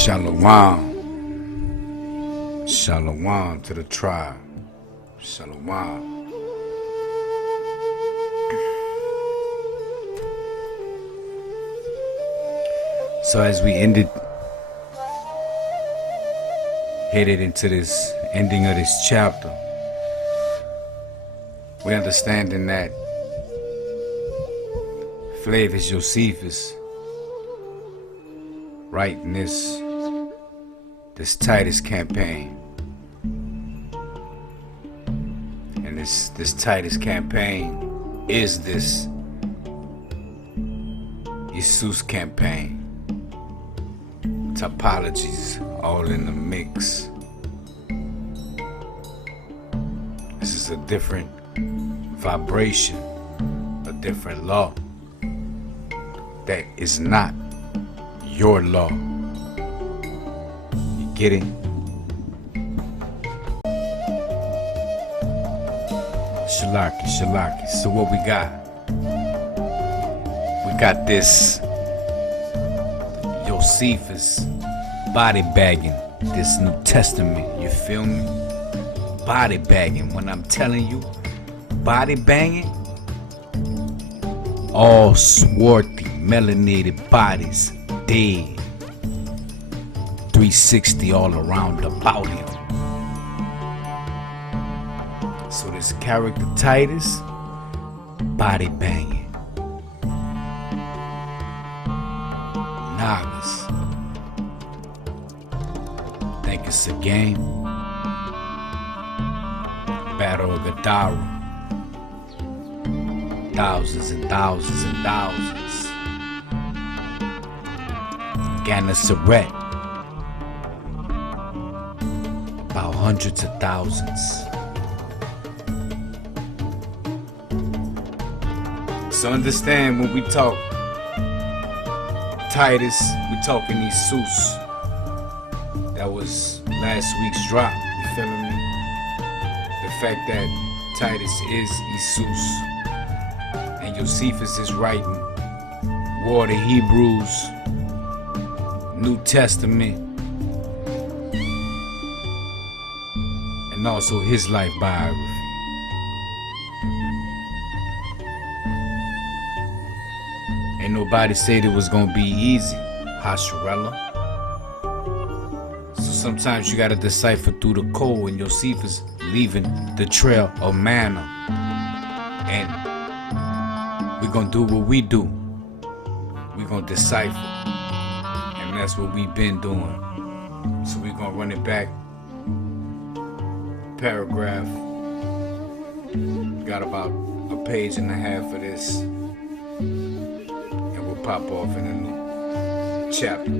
Shalom. Shalom to the tribe. Shalom. So as we headed into this ending of this chapter, we're understanding that Flavius Josephus writing this Titus campaign, and this Titus campaign is this Esus campaign. Topologies all in the mix. This is a different vibration, a different law that is not your law. You get it? Shalaki. So what we got? We got this Josephus body bagging this New Testament. You feel me? Body bagging. When I'm telling you, body banging, all swarthy, melanated bodies, dead, 360 all around about him. So this character Titus, body banging, novice, think it's a game. Battle of Gadara, thousands and thousands and thousands. Gennesaret, about hundreds of thousands. So understand, when we talk Titus, we talking Esus. That was last week's drop, you feeling me? The fact that Titus is Esus, and Josephus is writing War to Hebrews, New Testament, and also his life biography. Ain't nobody said it was gonna be easy, Hasharella. So sometimes you gotta decipher through the code, and Josephus leaving the trail of manna. And we're gonna do what we do. We're gonna decipher. And that's what we've been doing. So we're gonna run it back. Paragraph. Got about a page and a half of this. And we'll pop off in a new chapter.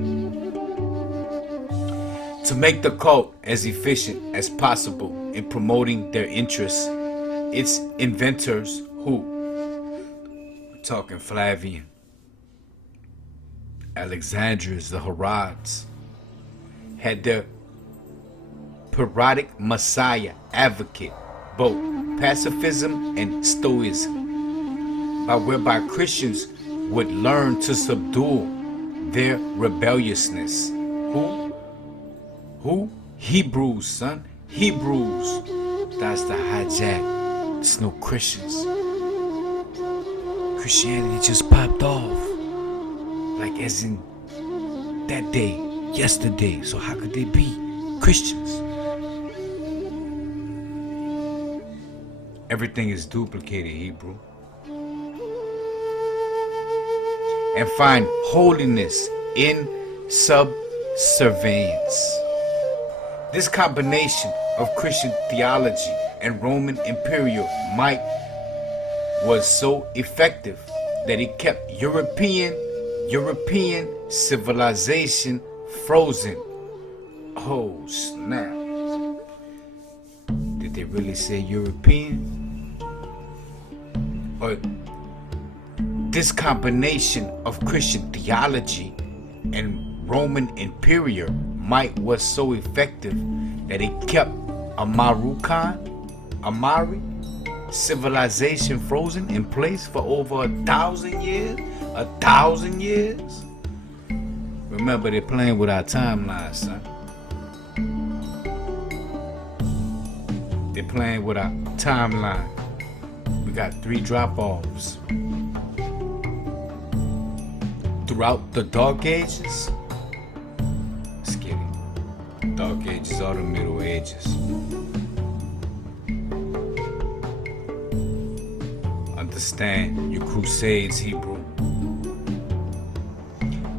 To make the cult as efficient as possible in promoting their interests, its inventors, who, we're talking Flavian, Alexandrians, the Herods, had their parodic messiah advocate both pacifism and stoicism, whereby Christians would learn to subdue their rebelliousness. Who? Hebrews, son. Hebrews. That's the hijack. It's no Christians. Christianity just popped off. Like as in that day, yesterday. So how could they be Christians? Everything is duplicated, Hebrew. And find holiness in subservience. This combination of Christian theology and Roman imperial might was so effective that it kept European civilization frozen. Oh snap. Did they really say European? Or this combination of Christian theology and Roman imperial might was so effective that it kept Amari civilization frozen in place for over 1,000 years. 1,000 years. Remember, they're playing with our timelines, son. They're playing with our timeline. We got 3 drop-offs. Throughout the Dark Ages, let's get it. Dark Ages are the Middle Ages. Understand your Crusades, Hebrew.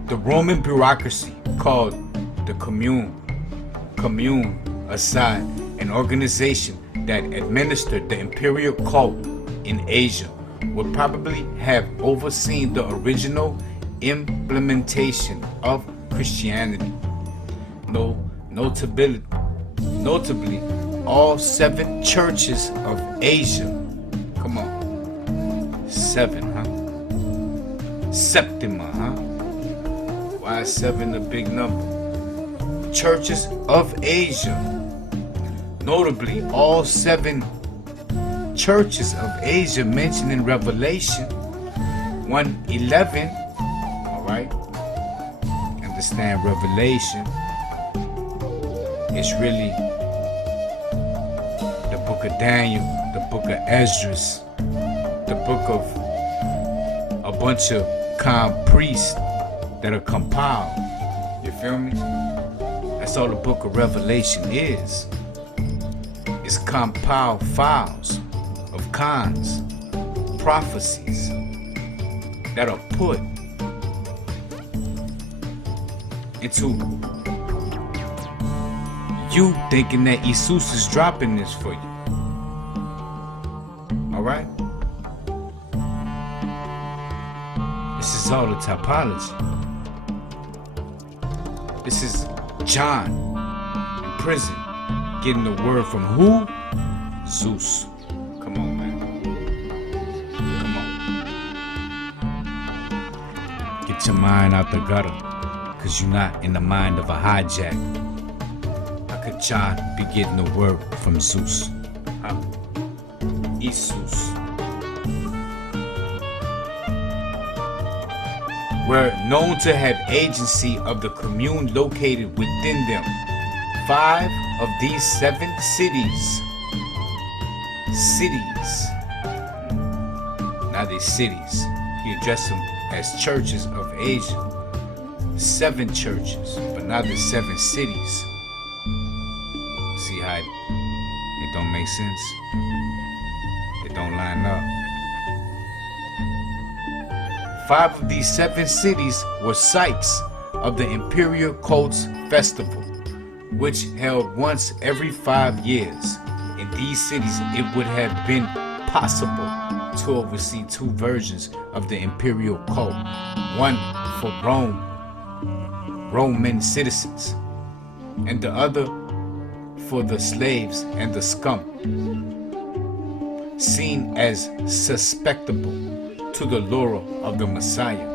The Roman bureaucracy called the commune aside, an organization that administered the imperial cult in Asia, would probably have overseen the original implementation of Christianity. Notably, all 7 churches of Asia. Come on. 7, huh? Septima, huh? Why is 7 a big number? Churches of Asia. Notably, all 7 churches of Asia mentioned in Revelation 1:11. Alright? Understand Revelation is really the book of Daniel, the book of Esdras, the book of a bunch of priests that are compiled. You feel me? That's all the book of Revelation is. It's compiled files of prophecies that are put into you thinking that Esus is dropping this for you. Alright? This is all the topology. This is John in prison getting the word from who? Zeus. Come on, man. Come on. Get your mind out the gutter, cause you're not in the mind of a hijack. How could John be getting the word from Zeus? Huh? Esus. Were known to have agency of the commune located within them. 5 of these 7 cities. Now they're cities. He addressed them as churches of Asia. 7 churches, but now there's 7 cities. See how it don't make sense? It don't line up. 5 of these 7 cities were sites of the imperial cult's festival, which held once every 5 years. In these cities, it would have been possible to oversee 2 versions of the imperial cult, one for Roman citizens, and the other for the slaves and the scum, seen as susceptible to the lure of the Messiah.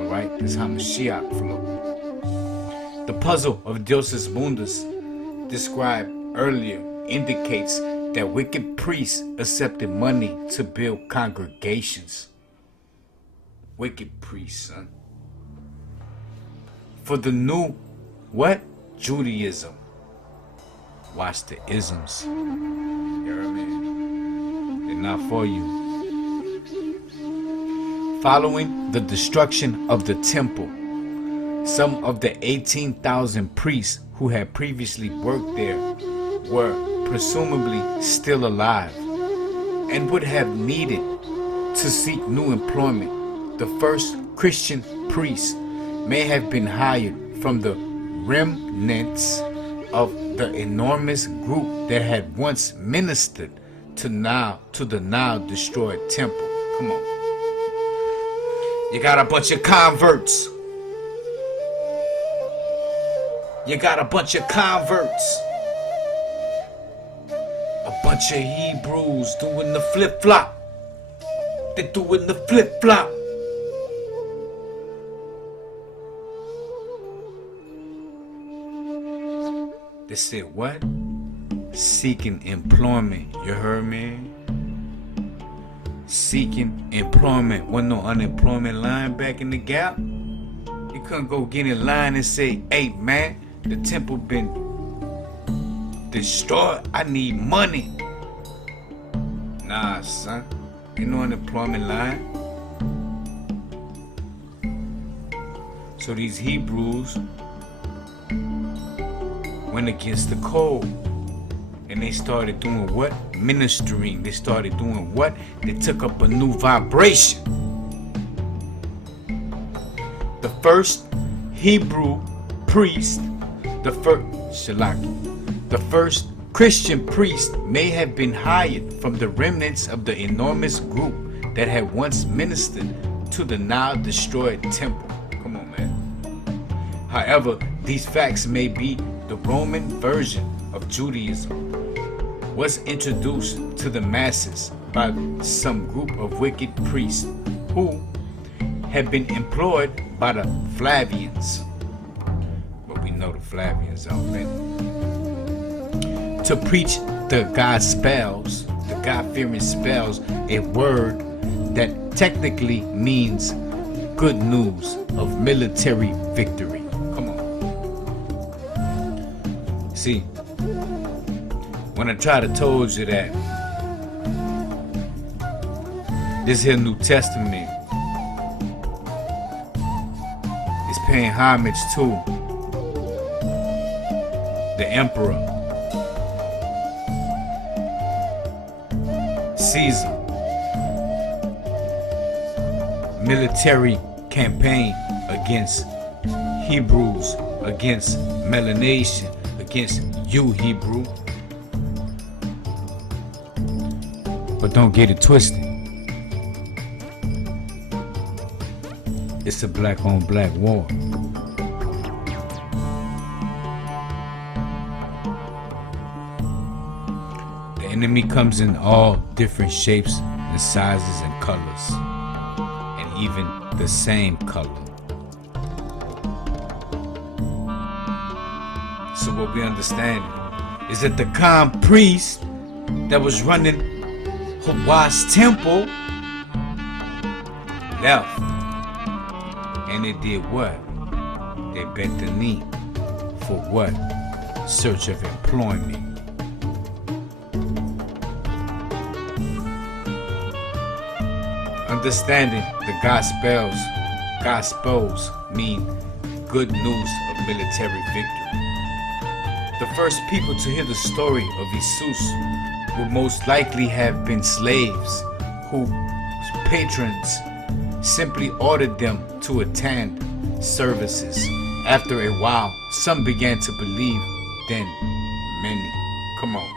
Alright, that's how Mashiach flowed. The puzzle of Dioses Mundus described earlier indicates that wicked priests accepted money to build congregations. Wicked priests, son. For the new, what? Judaism. Watch the isms. You heard me? They're not for you. Following the destruction of the temple, some of the 18,000 priests who had previously worked there were presumably still alive and would have needed to seek new employment. The first Christian priests may have been hired from the remnants of the enormous group that had once ministered to the now destroyed temple. Come on. You got a bunch of converts. You got a bunch of converts. A bunch of Hebrews doing the flip-flop. They're doing the flip-flop. They said what? Seeking employment. You heard me? Seeking employment. Wasn't no unemployment line back in the Gap. You couldn't go get in line and say, hey man, the temple been destroyed. I need money. Nah, son. Ain't no unemployment line. So these Hebrews went against the code. And they started doing what? Ministering. They started doing what? They took up a new vibration. The first Hebrew priest, the first Christian priest may have been hired from the remnants of the enormous group that had once ministered to the now destroyed temple. Come on, man. However, these facts may be the Roman version of Judaism was introduced to the masses by some group of wicked priests who had been employed by the Flavians. But we know the Flavians already. To preach the God-spells, the God-fearing spells, a word that technically means good news of military victory. Come on. See, when I try to told you that this here New Testament is paying homage to the emperor Caesar, military campaign against Hebrews, against melanation, against you Hebrew. But don't get it twisted. It's a black on black war. The enemy comes in all different shapes and sizes and colors, and even the same color. So what we understand is that the calm priest that was running Hawa's temple left, and they did what? They bent the knee for what? Search of employment. Understanding the Gospels mean good news of military victory. The first people to hear the story of Esus would most likely have been slaves whose patrons simply ordered them to attend services. After a while, some began to believe, then many. Come on.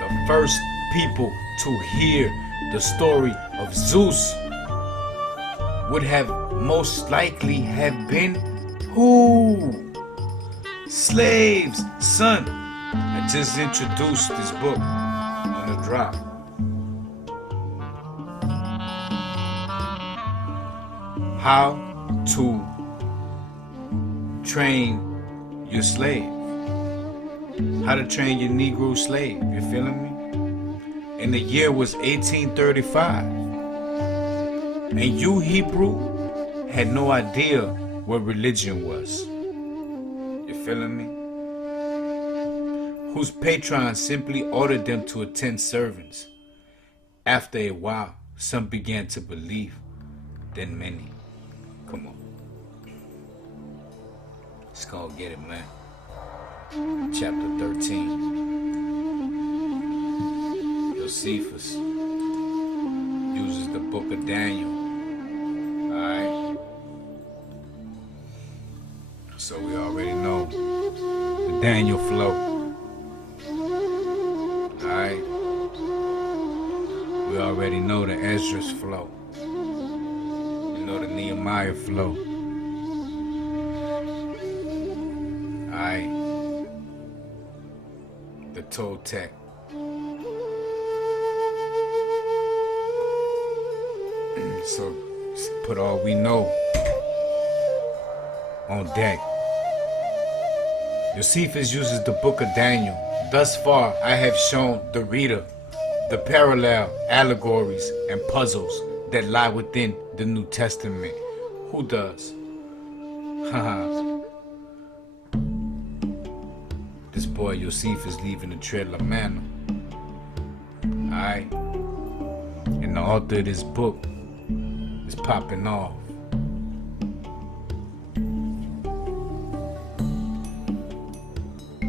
The first people to hear the story of Zeus would have most likely have been who? Slaves, son. I just introduced this book on the drop. How to train your slave. How to train your Negro slave. You feeling me? And the year was 1835. And you Hebrew had no idea what religion was. You feeling me? Whose patrons simply ordered them to attend sermons. After a while, some began to believe, then many. Come on. Let's go get it, man. Chapter 13. Josephus uses the book of Daniel. Alright? So we already know the Daniel flow. Alright? We already know the Ezra's flow. You know the Nehemiah flow. Alright? The Toltec. So put all we know on deck. Josephus uses the book of Daniel. Thus far, I have shown the reader the parallel allegories and puzzles that lie within the New Testament Who does? Haha. This boy Josephus leaving the trail of manna. Alright? And the author of this book is popping off.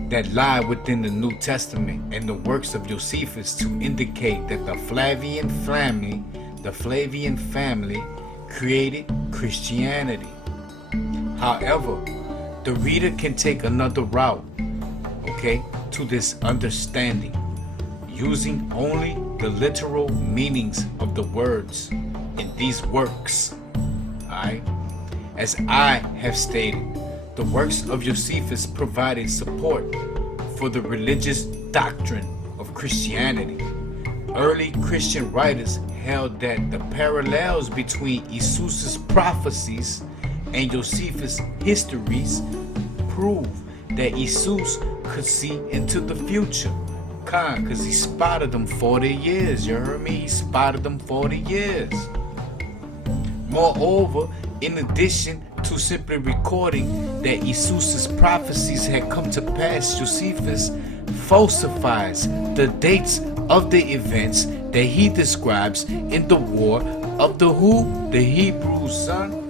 That lie within the New Testament and the works of Josephus to indicate that the Flavian family created Christianity. However, the reader can take another route, okay, to this understanding, using only the literal meanings of the words in these works. Alright? As I have stated, the works of Josephus provided support for the religious doctrine of Christianity. Early Christian writers held that the parallels between Esus's prophecies and Josephus' histories prove that Esus could see into the future. Because he spotted them 40 years, you heard me? He spotted them 40 years. Moreover, in addition to simply recording that Esus's prophecies had come to pass, Josephus falsifies the dates of the events that he describes in the war of the who? The Hebrews, son.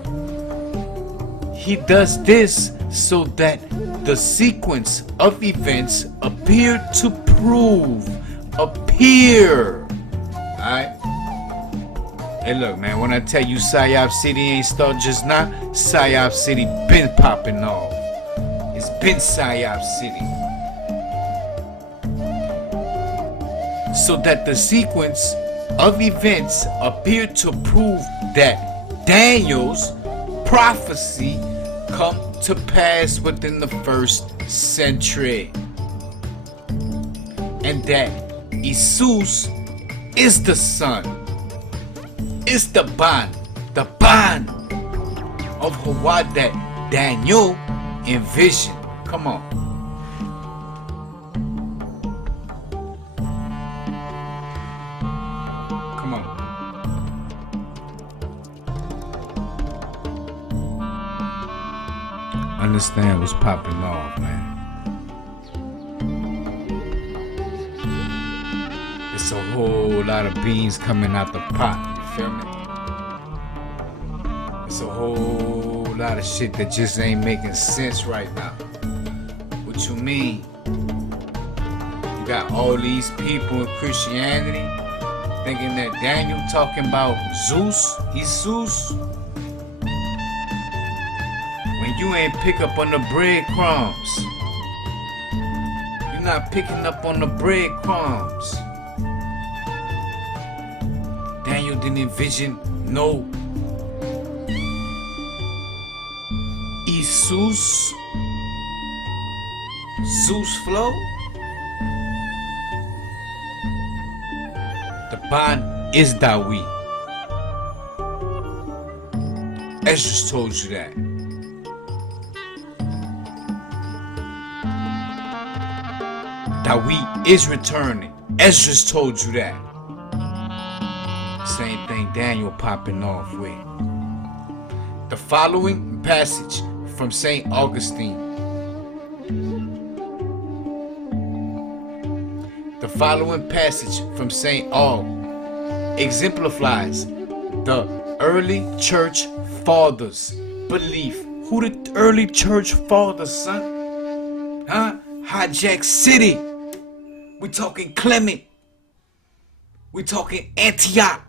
He does this so that the sequence of events appear to prove. Alright? Hey look, man, when I tell you Psyop City ain't started just now, Psyop City been popping off. It's been Psyop City. So that the sequence of events appear to prove that Daniel's prophecy come to pass within the 1st century. And that Esus is the son. It's the bond of Hawa that Daniel envisioned. Come on. Come on. Understand what's popping off, man. It's a whole lot of beans coming out the pot. Feel me? It's a whole lot of shit that just ain't making sense right now. What you mean? You got all these people in Christianity thinking that Daniel talking about Zeus, Esus, when you ain't pick up on the breadcrumbs. You're not picking up on the breadcrumbs. Daniel didn't envision no Esus, Zeus flow. The bond is Dawi. Esus told you that. Dawi is returning. Esus told you that. Same thing Daniel popping off with. The following passage from St. Augustine. The following passage from St. Aug exemplifies the early church fathers' belief. Who the early church fathers, son? Huh? Hijack City. We talking Clement. We talking Antioch.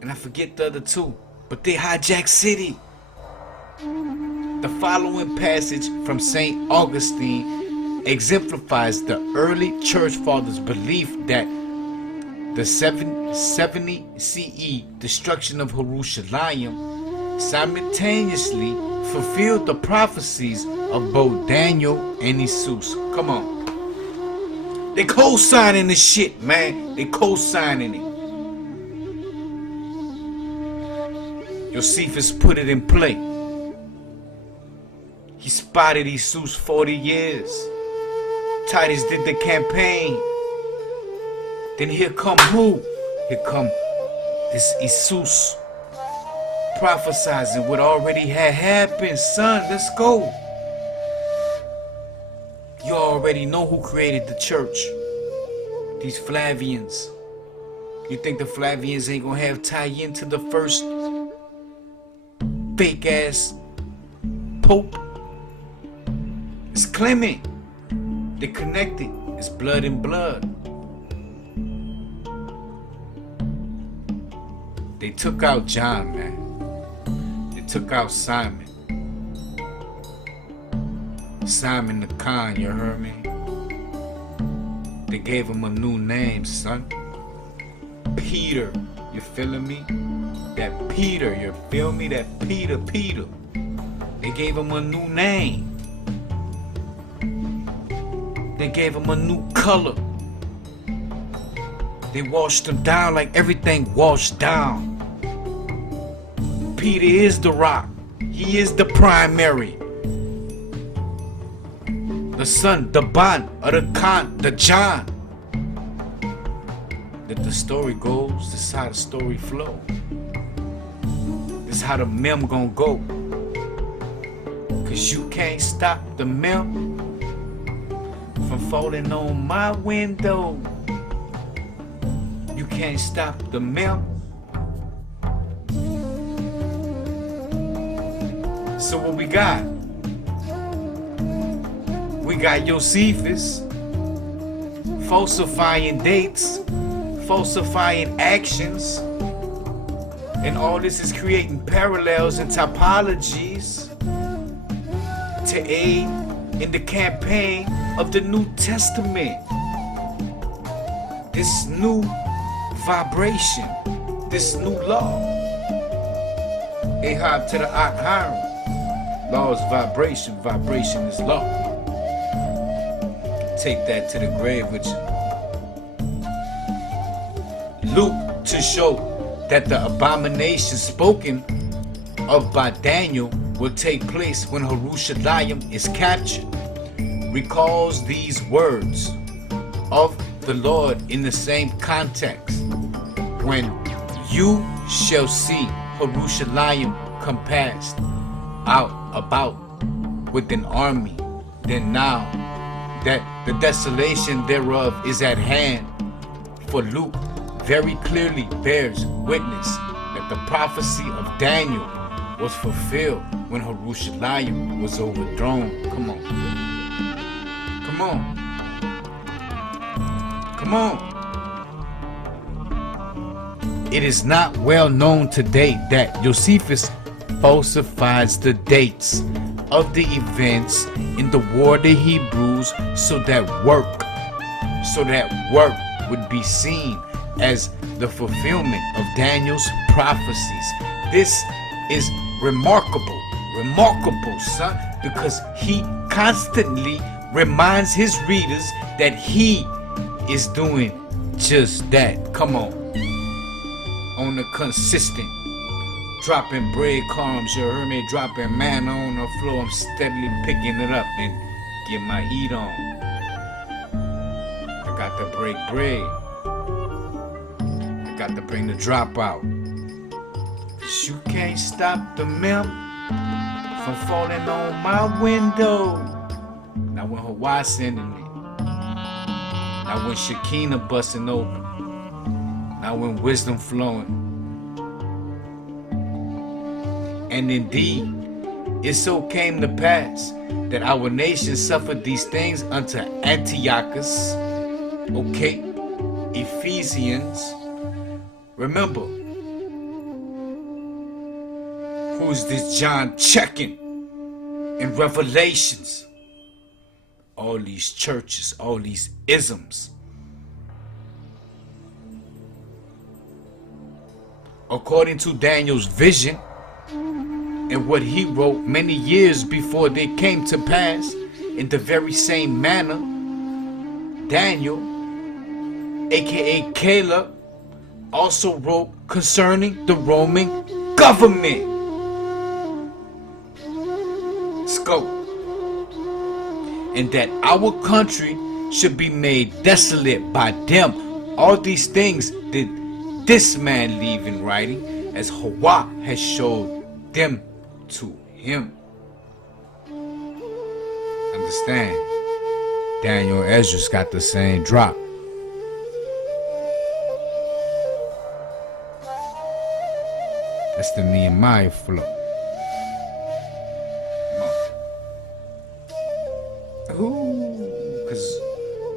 And I forget the other two, but they hijack City. The following passage from St. Augustine exemplifies the early church fathers' belief that the 70 CE destruction of Jerusalem simultaneously fulfilled the prophecies of both Daniel and Esus. Come on. They co-signing this shit, man. They co-signing it. Josephus put it in play. He spotted Esus 40 years. Titus did the campaign. Then here come who? Here come This Esus prophesizing what already had happened. Son, let's go. You already know who created the church. These Flavians. You think the Flavians ain't gonna have tie into the first fake ass Pope? It's Clement. They connected. It's blood and blood. They took out John, man. They took out Simon. Simon the Khan, you heard me? They gave him a new name, son. Peter, you feeling me? That Peter, you feel me? That Peter. They gave him a new name. They gave him a new color. They washed him down like everything washed down. Peter is the rock. He is the primary. The son, the bond, or the con, the John. That the story goes, this is how the story flow. This is how the mem gonna go. Cause you can't stop the mem from falling on my window. You can't stop the mem. So what we got? We got Josephus falsifying dates, falsifying actions, and all this is creating parallels and topologies to aid in the campaign of the New Testament. This new vibration, this new law. Ahab to the Hiram. Law is vibration, vibration is law. Take that to the grave with you. Luke to show that the abomination spoken of by Daniel will take place when Jerusalem is captured, recalls these words of the Lord in the same context. When you shall see Jerusalem compassed out about with an army, then now that the desolation thereof is at hand. For Luke very clearly bears witness that the prophecy of Daniel was fulfilled when Jerusalem was overthrown. Come on. Come on. Come on. It is not well known today that Josephus falsifies the dates of the events in the War of the Hebrews so that work would be seen as the fulfillment of Daniel's prophecies. This is remarkable, son, because he constantly reminds his readers that he is doing just that. Come on a consistent. Dropping breadcrumbs, you heard me, dropping manna on the floor. I'm steadily picking it up and get my heat on. I got to break bread. I got to bring the drop out. Cause you can't stop the mem from falling on my window. Now when Hawaii sending it. Now when Shekinah busting open. Now when wisdom flowing. And indeed, it so came to pass that our nation suffered these things unto Antiochus, okay, Ephesians. Remember, who's this John checking in Revelations? All these churches, all these isms. According to Daniel's vision, and what he wrote many years before they came to pass, in the very same manner, Daniel, aka Caleb, also wrote concerning the Roman government. Let's go. And that our country should be made desolate by them. All these things did this man leave in writing, as Hawa has showed them to him. Understand? Daniel and Esdras got the same drop. That's the Nehemiah flow. Ooh, cause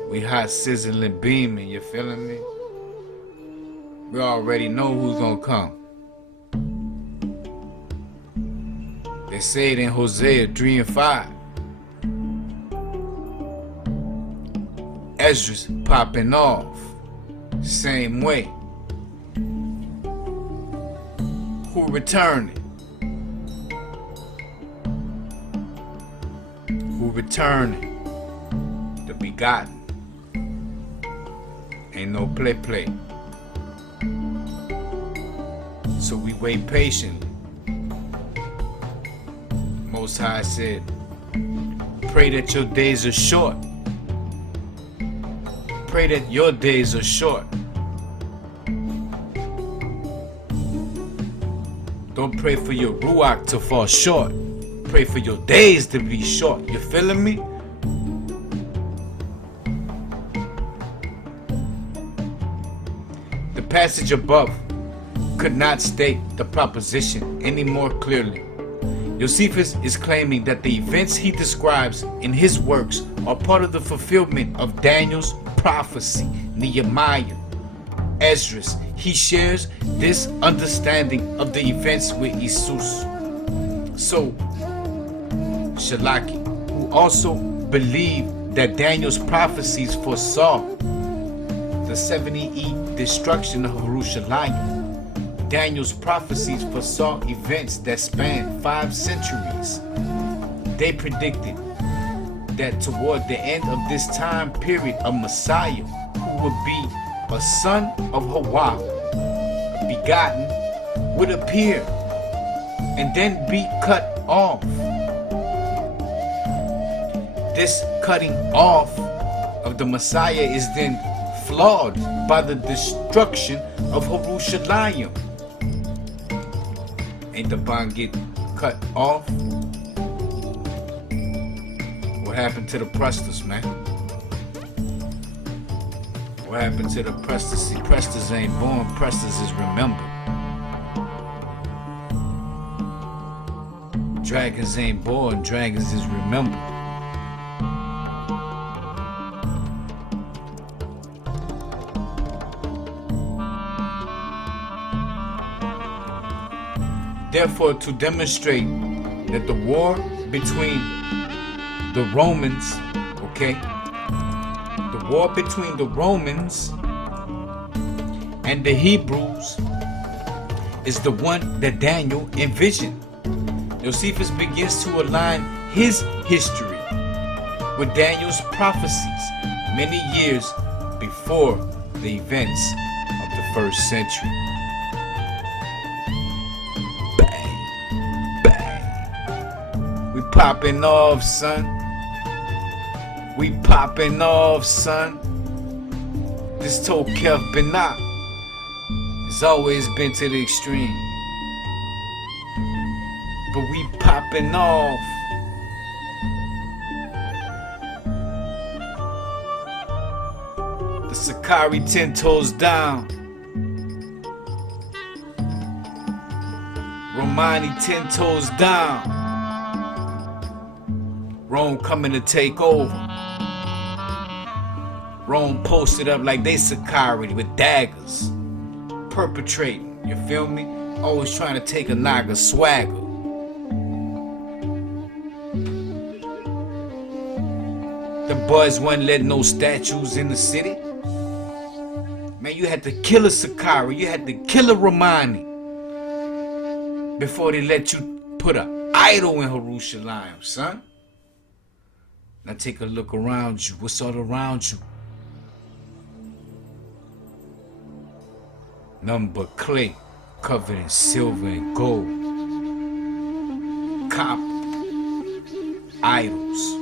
we hot, sizzling, beaming, you feeling me? We already know who's gonna come. They say it in Hosea 3 and 5. Esdras popping off, same way. Who returning? Who returning? The begotten. Ain't no play. So we wait patiently. Most High said, pray that your days are short. Pray that your days are short. Don't pray for your ruach to fall short. Pray for your days to be short. You feeling me? The passage above could not state the proposition any more clearly. Josephus is claiming that the events he describes in his works are part of the fulfillment of Daniel's prophecy, Nehemiah, Esdras. He shares this understanding of the events with Esus. So, Shalaki, who also believed that Daniel's prophecies foresaw the 70 destruction of Jerusalem. Daniel's prophecies foresaw events that spanned 5 centuries. They predicted that toward the end of this time period, a Messiah who would be a son of Hawa, begotten, would appear and then be cut off. This cutting off of the Messiah is then flawed by the destruction of Jerusalem. Ain't the bond get cut off? What happened to the Prestus, man? What happened to the Prestus? See, Prestus ain't born, Prestus is remembered. Dragons ain't born, dragons is remembered. Therefore, to demonstrate that the war between the Romans, the war between the Romans and the Hebrews is the one that Daniel envisioned. Josephus begins to align his history with Daniel's prophecies many years before the events of the first century. We popping off, son. We popping off, son. This Tokeph Binach has always been to the extreme. But we popping off. The Sakari 10 toes down. Romani 10 toes down. Rome coming to take over. Rome posted up like they Sakari with daggers. Perpetrating, you feel me? Always trying to take a Naga swagger. The boys wouldn't let no statues in the city. Man, you had to kill a Sakari, you had to kill a Romani before they let you put an idol in Jerusalem, son. Now take a look around you. What's all around you? Nothing but clay covered in silver and gold. Copper. Idols.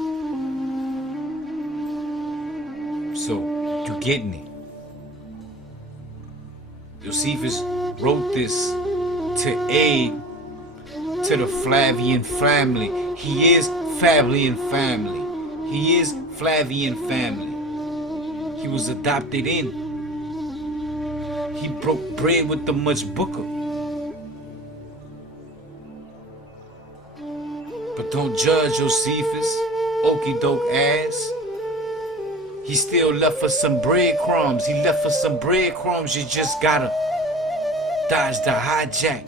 So, you getting it. Josephus wrote this to aid to the Flavian family. He is Flavian family. He is Flavian family. He was adopted in. He broke bread with the much booker. But don't judge Josephus, okey doke ass. He still left us some breadcrumbs. He left us some breadcrumbs. You just gotta dodge the hijack.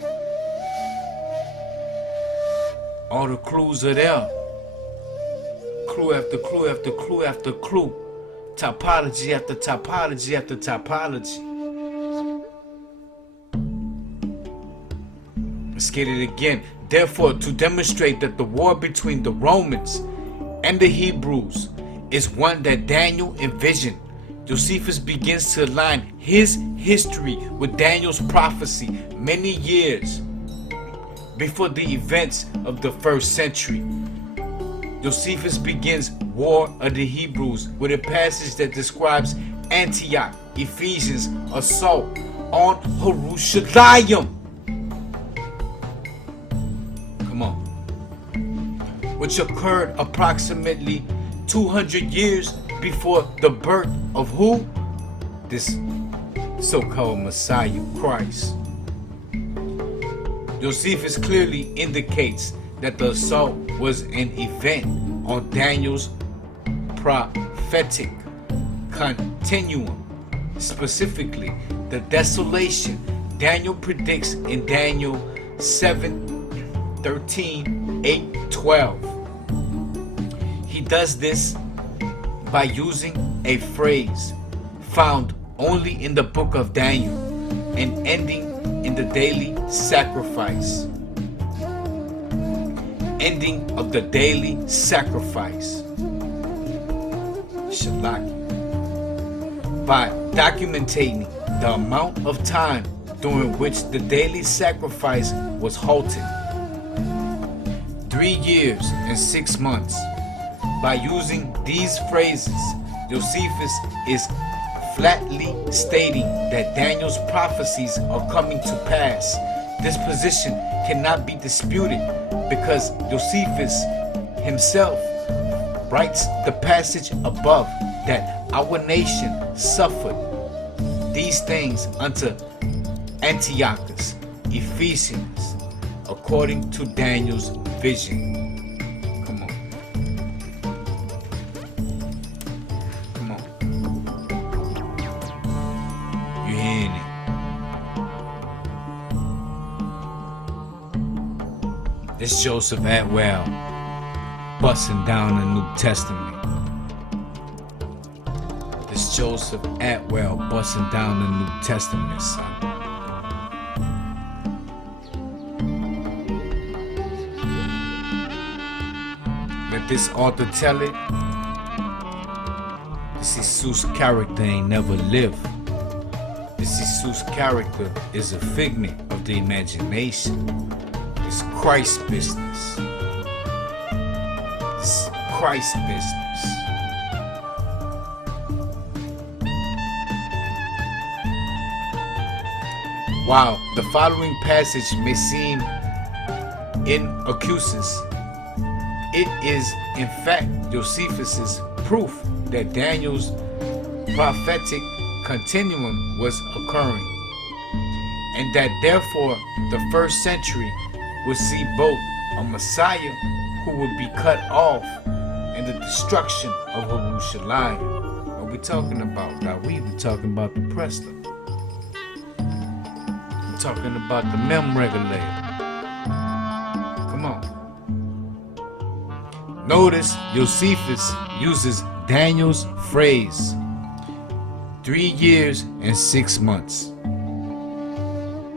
All the clues are there. Clue after clue after clue after clue. Topology after topology after topology. Let's get it again. Therefore, to demonstrate that the war between the Romans and the Hebrews is one that Daniel envisioned, Josephus begins to align his history with Daniel's prophecy many years before the events of the first century. Josephus begins War of the Hebrews with a passage that describes Antioch, Ephesians' assault on Jerusalem. Come on. Which occurred approximately 200 years before the birth of who? This so-called Messiah, Christ. Josephus clearly indicates that the assault was an event on Daniel's prophetic continuum, specifically the desolation Daniel predicts in Daniel 7:13, 8, 12. He does this by using a phrase found only in the book of Daniel and ending in the daily sacrifice. Ending of the daily sacrifice. Shalaki. By documenting the amount of time during which the daily sacrifice was halted. 3 years and 6 months. By using these phrases, Josephus is flatly stating that Daniel's prophecies are coming to pass. This position cannot be disputed because Josephus himself writes the passage above that our nation suffered these things unto Antiochus, Ephesians, according to Daniel's vision. Come on. Come on. You hearing it? This Joseph Atwell busting down the New Testament. This Joseph Atwell busting down the New Testament, son. Let this author tell it. This Esus character ain't never lived. This Esus character is a figment of the imagination. It's Christ business. It's Christ business. While the following passage may seem innocuous, it is in fact Josephus's proof that Daniel's prophetic continuum was occurring, and that therefore the first century would see both a Messiah who would be cut off and the destruction of Jerusalem. What we talking about, God? We talking about the Preston. We're talking about the mem regulator. Come on. Notice Josephus uses Daniel's phrase 3 years and 6 months.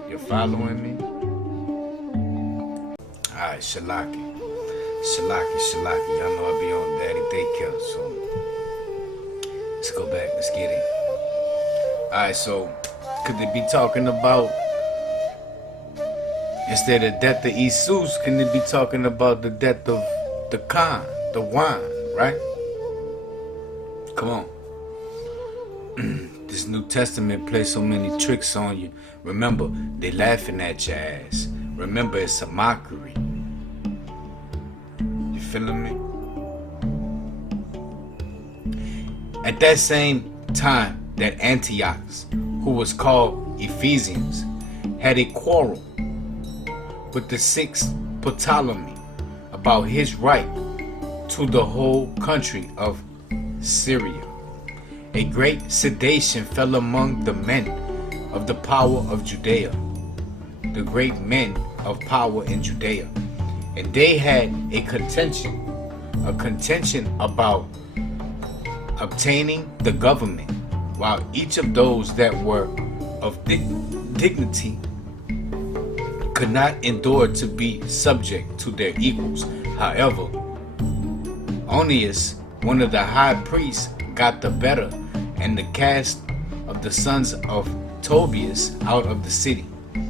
You following me? Alright, Shalaki. Shalaki. Y'all know I be on daddy daycare, so let's go back. Let's get it. Alright, so could they be talking about, instead of death of Esus, can they be talking about the death of the Khan, the wine, right? Come on. This New Testament plays so many tricks on you. Remember, they laughing at your ass. Remember, it's a mockery. You feeling me? At that same time that Antiochus, who was called Ephesians, had a quarrel with the sixth Ptolemy about his right to the whole country of Syria. A great sedition fell among the men of the power of Judea, the great men of power in Judea, and they had a contention about obtaining the government, while each of those that were of dignity could not endure to be subject to their equals. However, Onias, one of the high priests, got the better, and the cast of the sons of Tobias out of the city,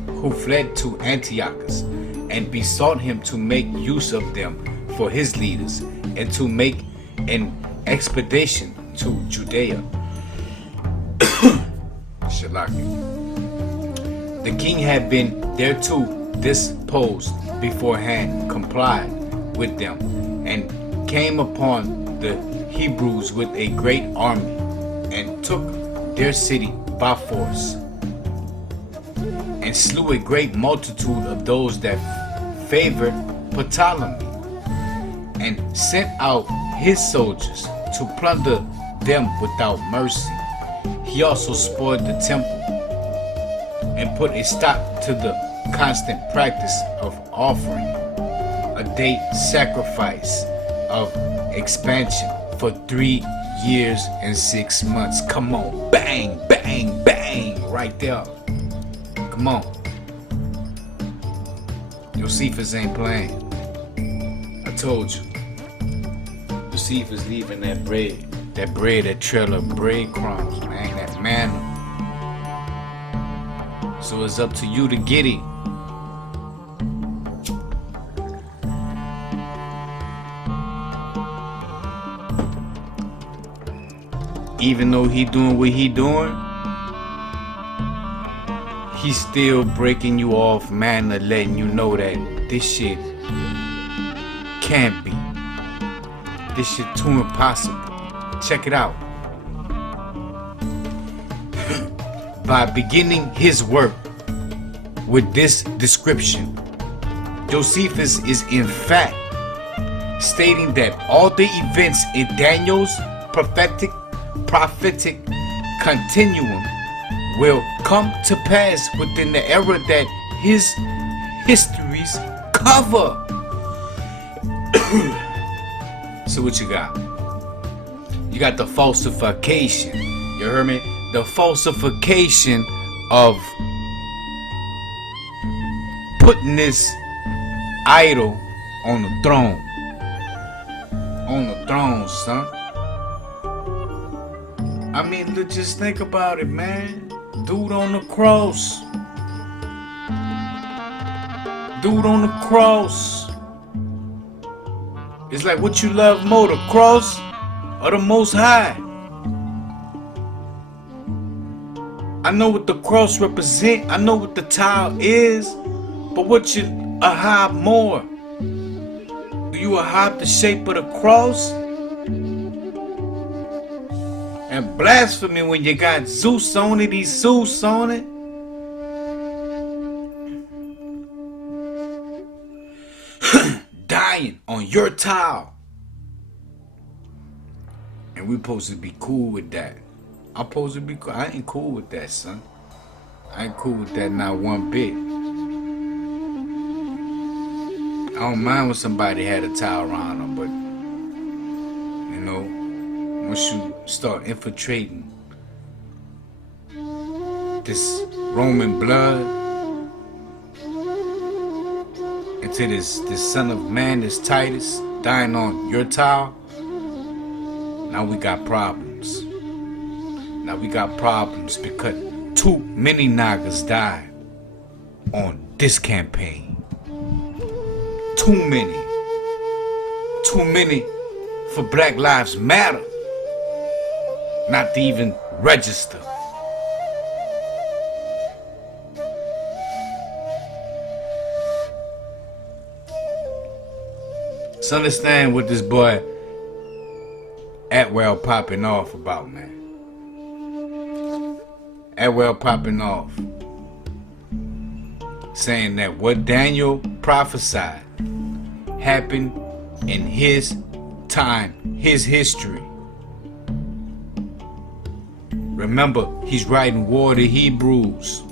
who fled to Antiochus, and besought him to make use of them for his leaders, and to make an expedition to Judea. Shalaki. The king had been thereto disposed beforehand, complied with them, and came upon the Hebrews with a great army, and took their city by force, and slew a great multitude of those that favored Ptolemy, and sent out his soldiers to plunder them without mercy. He also spoiled the temple, and put a stop to the constant practice of offering a day sacrifice of expansion for 3 years and 6 months. Come on, bang, bang, bang, right there. Come on. Josephus ain't playing. I told you. Josephus leaving that bread, that trail of breadcrumbs, man, that manna. So it's up to you to get it. Even though he doing what he doing, he's still breaking you off, manna, letting you know that this shit can't be. This shit too impossible. Check it out. By beginning his work with this description, Josephus is in fact stating that all the events in Daniel's prophetic continuum will come to pass within the era that his histories cover. So what you got? You got the falsification. You heard me? The falsification of putting this idol on the throne. On the throne, son. I mean, just think about it, man. Dude on the cross. Dude on the cross. It's like, what you love more, the cross or the Most High? I know what the cross represent. I know what the tile is. But what you ahab more? Do you ahab the shape of the cross? And blasphemy when you got Zeus on it, he's Zeus on it. Dying on your tile. And we supposed to be cool with that. I'm supposed to be cool. I ain't cool with that, son. I ain't cool with that, not one bit. I don't mind when somebody had a towel around them, but you know, once you start infiltrating this Roman blood into this son of man, this Titus, dying on your towel, now we got problems. Now we got problems because too many Nagas died on this campaign. Too many. Too many for Black Lives Matter not to even register. Let's understand what this boy Atwell popping off about, man. Atwell popping off, saying that what Daniel prophesied happened in his time, his history. Remember, he's writing War to Hebrews.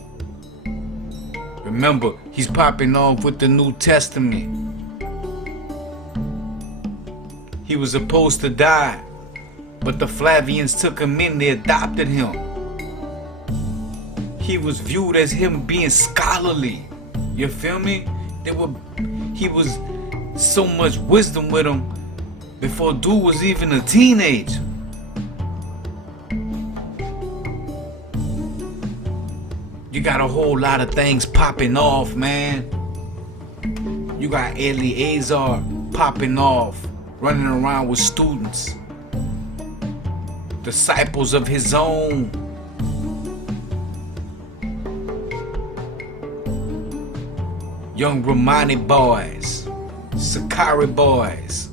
Remember, he's popping off with the New Testament. He was supposed to die, but the Flavians took him in, they adopted him. He was viewed as him being scholarly. You feel me? He was so much wisdom with him before dude was even a teenager. You got a whole lot of things popping off, man. You got Eleazar popping off, running around with students, disciples of his own. Young Romani boys, Sakari boys,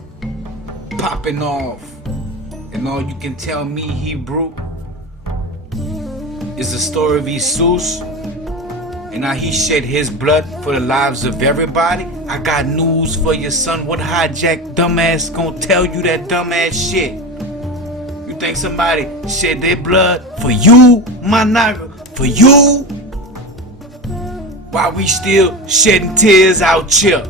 popping off. And all you can tell me, Hebrew, is the story of Esus and how he shed his blood for the lives of everybody. I got news for your son. What hijack dumbass gonna tell you that dumbass shit? You think somebody shed their blood for you, my nigga? For you? While we still shedding tears out here.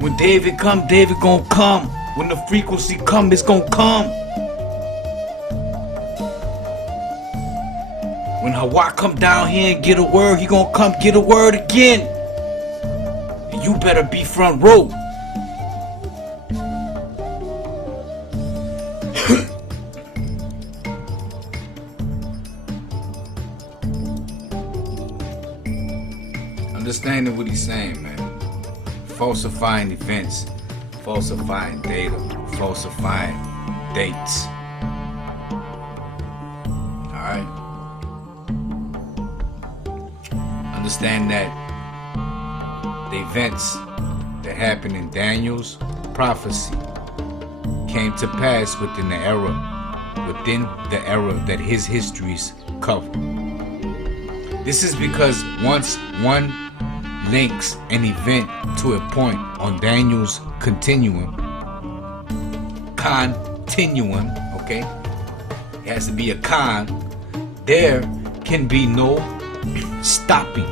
When David come, David gonna come. When the frequency come, it's gonna come. When Hawa come down here and get a word, he gonna come get a word again. And you better be front row. Understanding what he's saying, man. Falsifying events, falsifying data, falsifying dates. Alright? Understand that the events that happened in Daniel's prophecy came to pass within the era that his histories cover. This is because once one links an event to a point on Daniel's continuum, okay? It has to be a there can be no stopping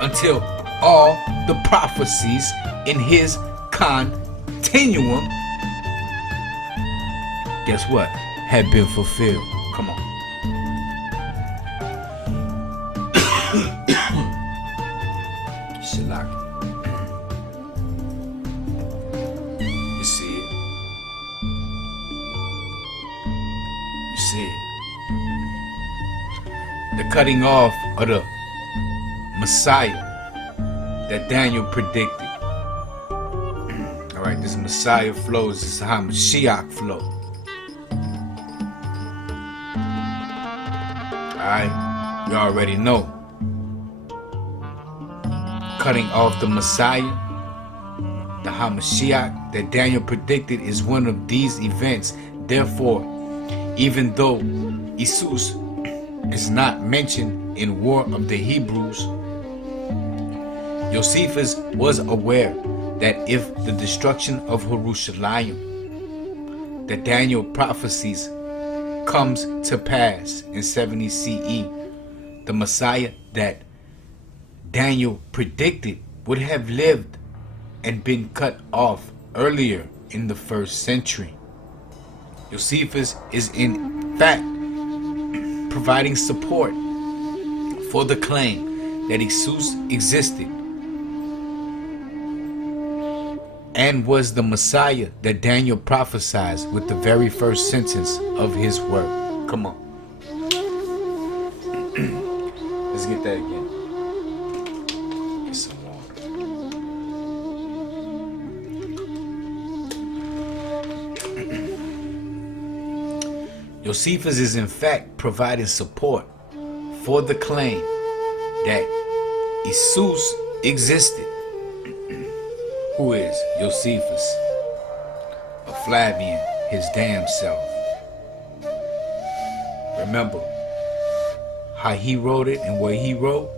until all the prophecies in his continuum, guess what, have been fulfilled. Come on. Shalak. You see it? You see it? The cutting off of the Messiah that Daniel predicted. Alright, this Messiah flows, this Hamashiach flow. Alright, you already know. Cutting off the Messiah, the Hamashiach that Daniel predicted is one of these events. Therefore, even though Esus is not mentioned in War of the Hebrews, Josephus was aware that if the destruction of Jerusalem, the Daniel prophecies, comes to pass in 70 CE, the Messiah that Daniel predicted would have lived and been cut off earlier in the 1st century. Josephus is in fact providing support for the claim that Esus existed and was the Messiah that Daniel prophesied with the very first sentence of his word. Come on. Let's get that again. Get some water. Josephus is in fact providing support for the claim that Esus existed. Who is Josephus, a Flavian, his damn self. Remember, how he wrote it and what he wrote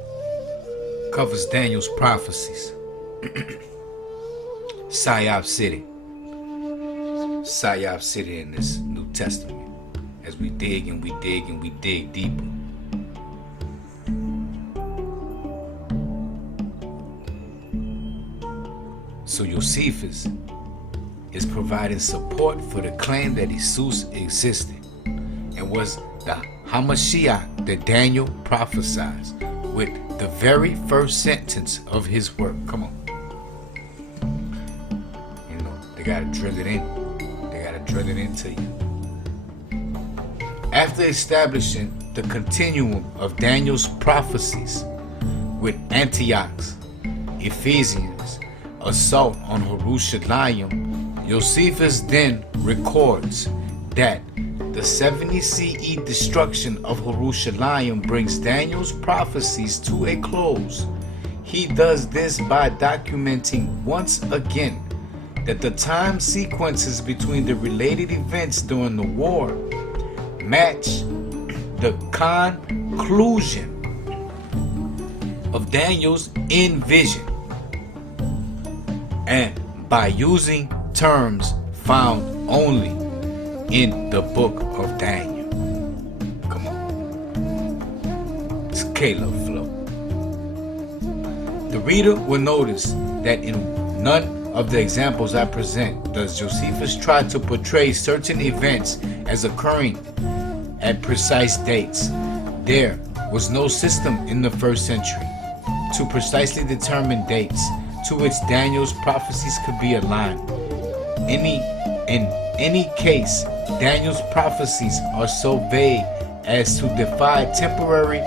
covers Daniel's prophecies. Psyop City in this New Testament, as we dig and we dig and we dig deeper. So Josephus is providing support for the claim that Esus existed and was the Hamashiach that Daniel prophesied with the very first sentence of his work. Come on. You know, they gotta drill it in. They gotta drill it into you. After establishing the continuum of Daniel's prophecies with Antioch's, Ephesians, assault on Jerusalem, Josephus then records that the 70 CE destruction of Jerusalem brings Daniel's prophecies to a close. He does this by documenting once again that the time sequences between the related events during the war match the conclusion of Daniel's vision, and by using terms found only in the book of Daniel. Come on. It's Caleb flow. The reader will notice that in none of the examples I present does Josephus try to portray certain events as occurring at precise dates. There was no system in the first century to precisely determine dates to which Daniel's prophecies could be aligned. In any case, Daniel's prophecies are so vague as to defy temporary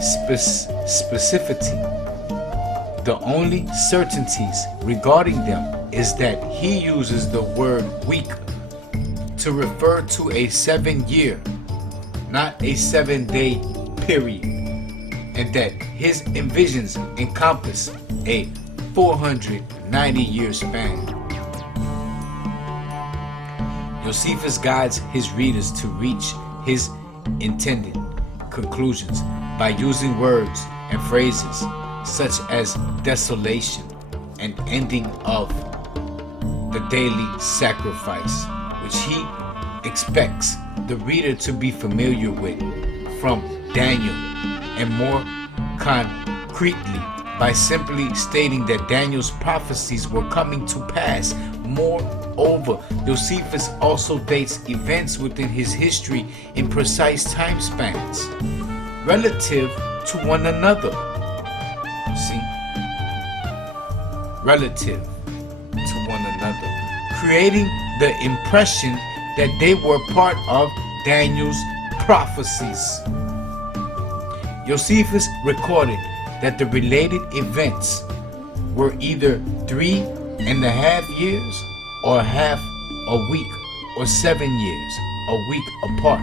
specificity. The only certainties regarding them is that he uses the word week to refer to a 7-year, not a 7-day period, and that his visions encompass a 490-year span. Josephus guides his readers to reach his intended conclusions by using words and phrases such as desolation and ending of the daily sacrifice, which he expects the reader to be familiar with from Daniel, and more concretely by simply stating that Daniel's prophecies were coming to pass. Moreover, Josephus also dates events within his history in precise time spans relative to one another. See? Relative to one another, creating the impression that they were part of Daniel's prophecies. Josephus recorded that the related events were either 3.5 years or half a week, or 7 years, a week apart.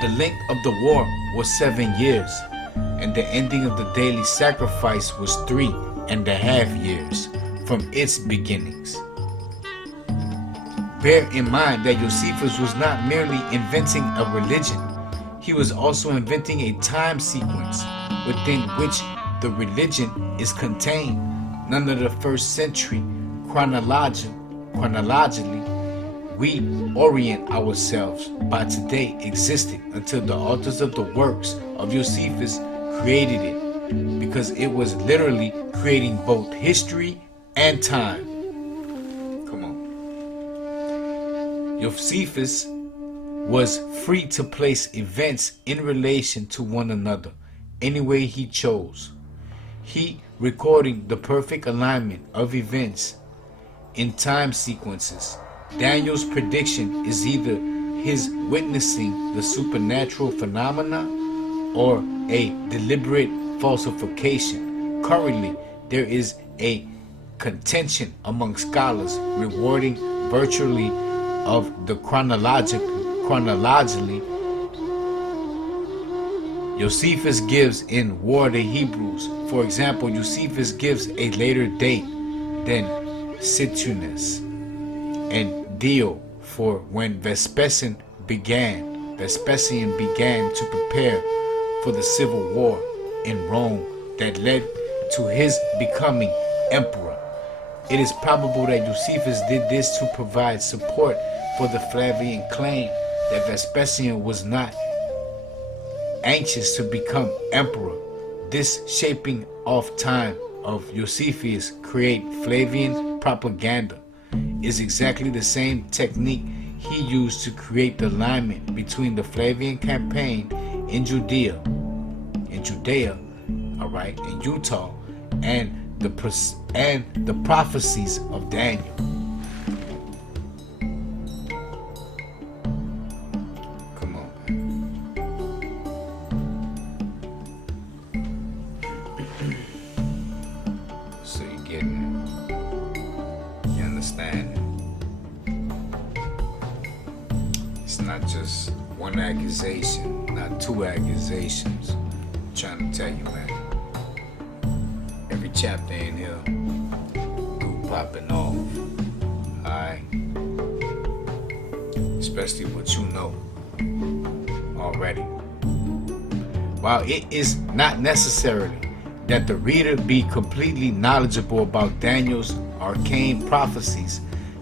The length of the war was 7 years, and the ending of the daily sacrifice was 3.5 years from its beginnings. Bear in mind that Josephus was not merely inventing a religion, he was also inventing a time sequence within which the religion is contained. None of the first century chronologically, we orient ourselves by today existed until the authors of the works of Josephus created it, because it was literally creating both history and time. Come on. Josephus was free to place events in relation to one another any way he chose. He recording the perfect alignment of events in time sequences. Daniel's prediction is either his witnessing the supernatural phenomena or a deliberate falsification. Currently, there is a contention among scholars rewarding virtually Josephus gives in War of the Hebrews. For example, Josephus gives a later date than Situnus and Dio for when Vespasian began to prepare for the civil war in Rome that led to his becoming emperor. It is probable that Josephus did this to provide support for the Flavian claim that Vespasian was not anxious to become emperor. This shaping off time of Josephus create Flavian propaganda is exactly the same technique he used to create the alignment between the Flavian campaign in Judea, all right, in Utah, and the prophecies of Daniel. Come on, man. So you getting it? You understand it? It's not just one accusation, not two accusations. I'm trying to tell you, man. Every chapter in here, group popping off. Alright? Especially what you know already. While it is not necessarily that the reader be completely knowledgeable about Daniel's arcane prophecies,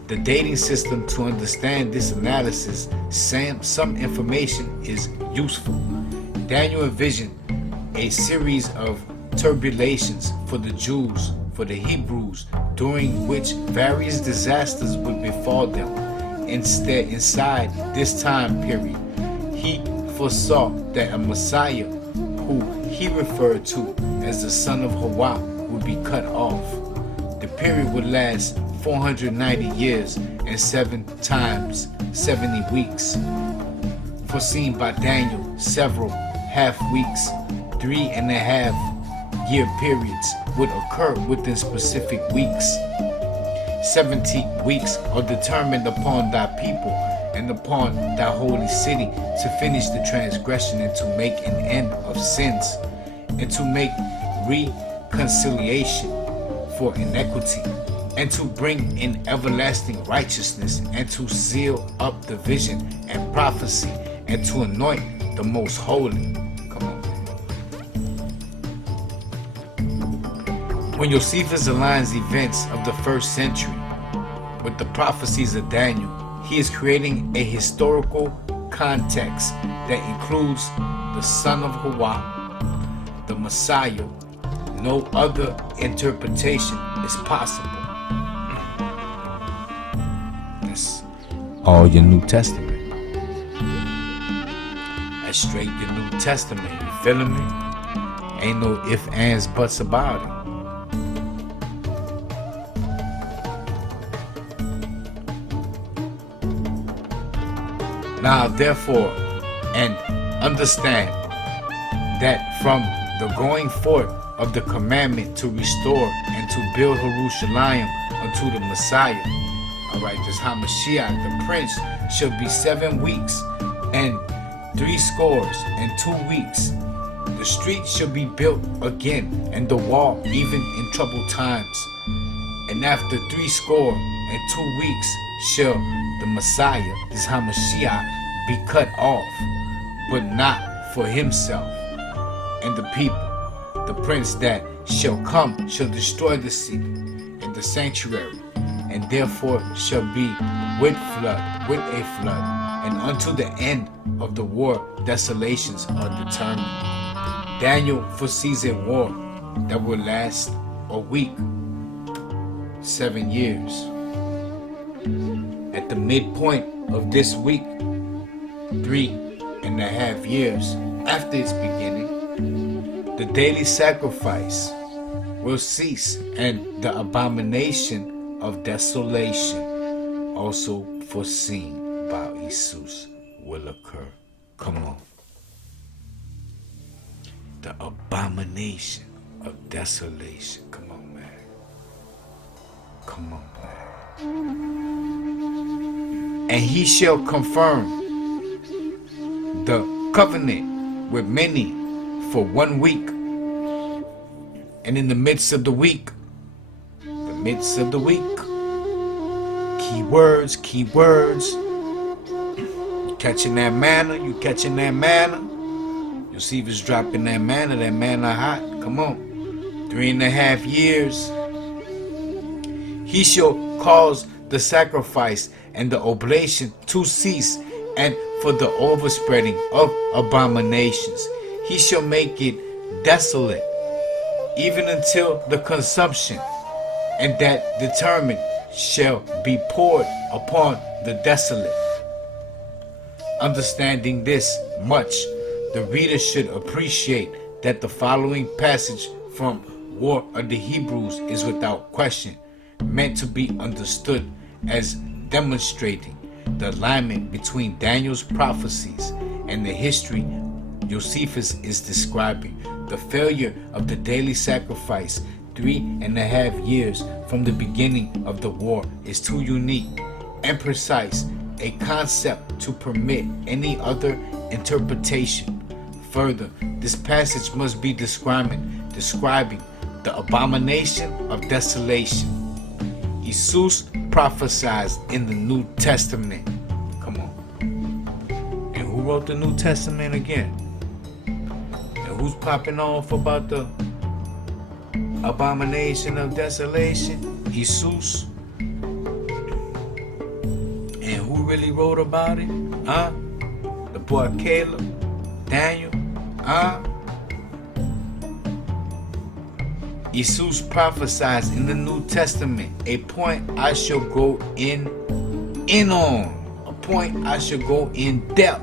the dating system to understand this analysis, some information is useful. Daniel envisioned a series of turbulations for the Jews, for the Hebrews, during which various disasters would befall them. Inside this time period, he foresaw that a Messiah, who he referred to as the son of Hawa, would be cut off. The period would last 490 years and 7 times 70 weeks. Foreseen by Daniel, several half weeks, 3.5-year periods would occur within specific weeks. 70 weeks are determined upon thy people and upon thy holy city to finish the transgression and to make an end of sins and to make reconciliation for iniquity and to bring in everlasting righteousness and to seal up the vision and prophecy and to anoint the most holy. When Josephus aligns events of the 1st century with the prophecies of Daniel, he is creating a historical context that includes the son of Hawa, the Messiah. No other interpretation is possible. That's all your New Testament. That's straight your New Testament, you feeling me? Ain't no ifs, ands, buts about it. Now therefore, and understand that from the going forth of the commandment to restore and to build Jerusalem unto the Messiah, alright, this Hamashiach, the Prince, shall be 7 weeks and 62 weeks. The street shall be built again, and the wall even in troubled times. And after 62 weeks shall the Messiah, this Hamashiach, be cut off, but not for himself and the people. The prince that shall come shall destroy the city and the sanctuary, and therefore shall be with a flood, and unto the end of the war desolations are determined. Daniel foresees a war that will last a week, 7 years. At the midpoint of this week, 3.5 years after its beginning, the daily sacrifice will cease and the abomination of desolation, also foreseen by Esus, will occur. Come on. The abomination of desolation. Come on, man. Come on, man. And he shall confirm the covenant with many for 1 week. And in the midst of the week, keywords, you catching that manna, Josephus dropping that manna hot, come on, 3.5 years. He shall cause the sacrifice and the oblation to cease, and for the overspreading of abominations. He shall make it desolate, even until the consumption, and that determined shall be poured upon the desolate. Understanding this much, the reader should appreciate that the following passage from War of the Hebrews is without question meant to be understood as demonstrating the alignment between Daniel's prophecies and the history Josephus is describing. The failure of the daily sacrifice 3.5 years from the beginning of the war is too unique and precise a concept to permit any other interpretation. Further, this passage must be describing the abomination of desolation. Esus prophesied in the New Testament. Come on. And who wrote the New Testament again? And who's popping off about the abomination of desolation? Esus. And who really wrote about it? The boy Caleb? Daniel? Esus prophesies in the New Testament, a point I shall go in on, a point I shall go in depth.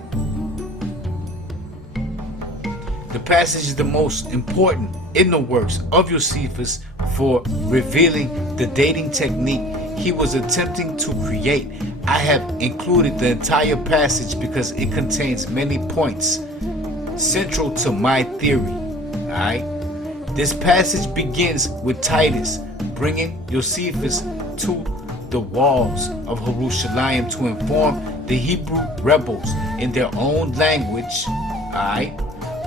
The passage is the most important in the works of Josephus for revealing the dating technique he was attempting to create. I have included the entire passage because it contains many points central to my theory. Alright? This passage begins with Titus bringing Josephus to the walls of Jerusalem to inform the Hebrew rebels in their own language,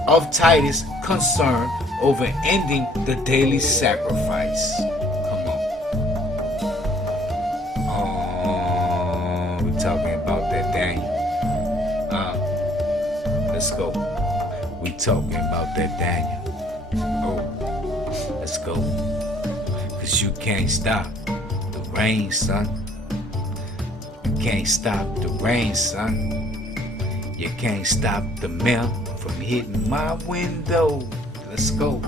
of Titus' concern over ending the daily sacrifice. Come on. We're talking about that Daniel. Let's go. We talking about that Daniel. Let's go. Cause you can't stop the rain, son. You can't stop the rain, son. You can't stop the mail from hitting my window. Let's go.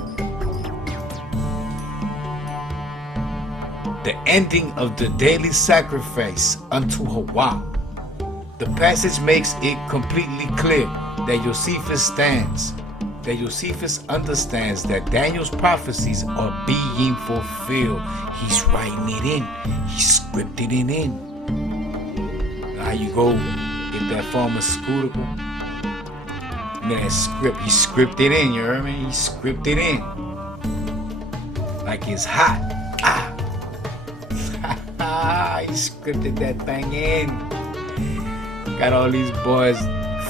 The ending of the daily sacrifice unto Hawa. The passage makes it completely clear that Josephus understands that Daniel's prophecies are being fulfilled. He's writing it in. He's scripted it in. How you go get that pharmaceutical? That script. He scripted in, you heard me? He scripted in. Like it's hot. He scripted that thing in. Got all these boys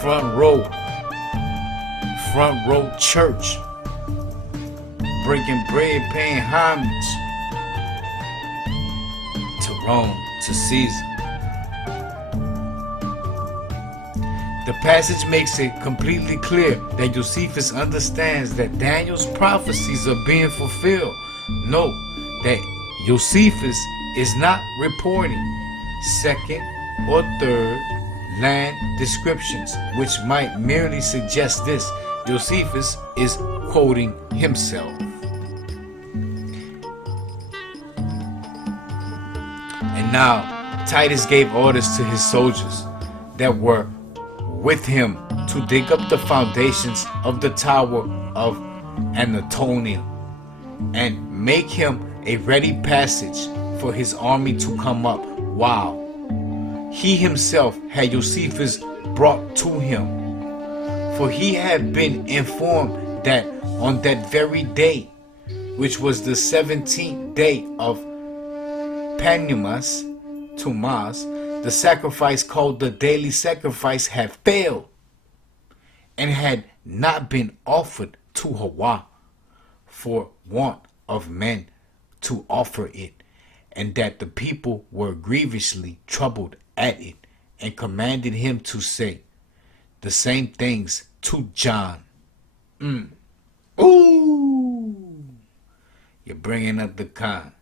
front row church, breaking bread, paying homage to Rome, to Caesar. The passage makes it completely clear that Josephus understands that Daniel's prophecies are being fulfilled. Note that Josephus is not reporting second or third land descriptions, which might merely suggest this. Josephus is quoting himself. And now Titus gave orders to his soldiers that were with him to dig up the foundations of the tower of Anatolia and make him a ready passage for his army to come up, while he himself had Josephus brought to him. For he had been informed that on that very day, which was the 17th day of Panumas, the sacrifice called the daily sacrifice had failed and had not been offered to Hawa for want of men to offer it, and that the people were grievously troubled at it, and commanded him to say the same things to John. Ooh! You're bringing up the con.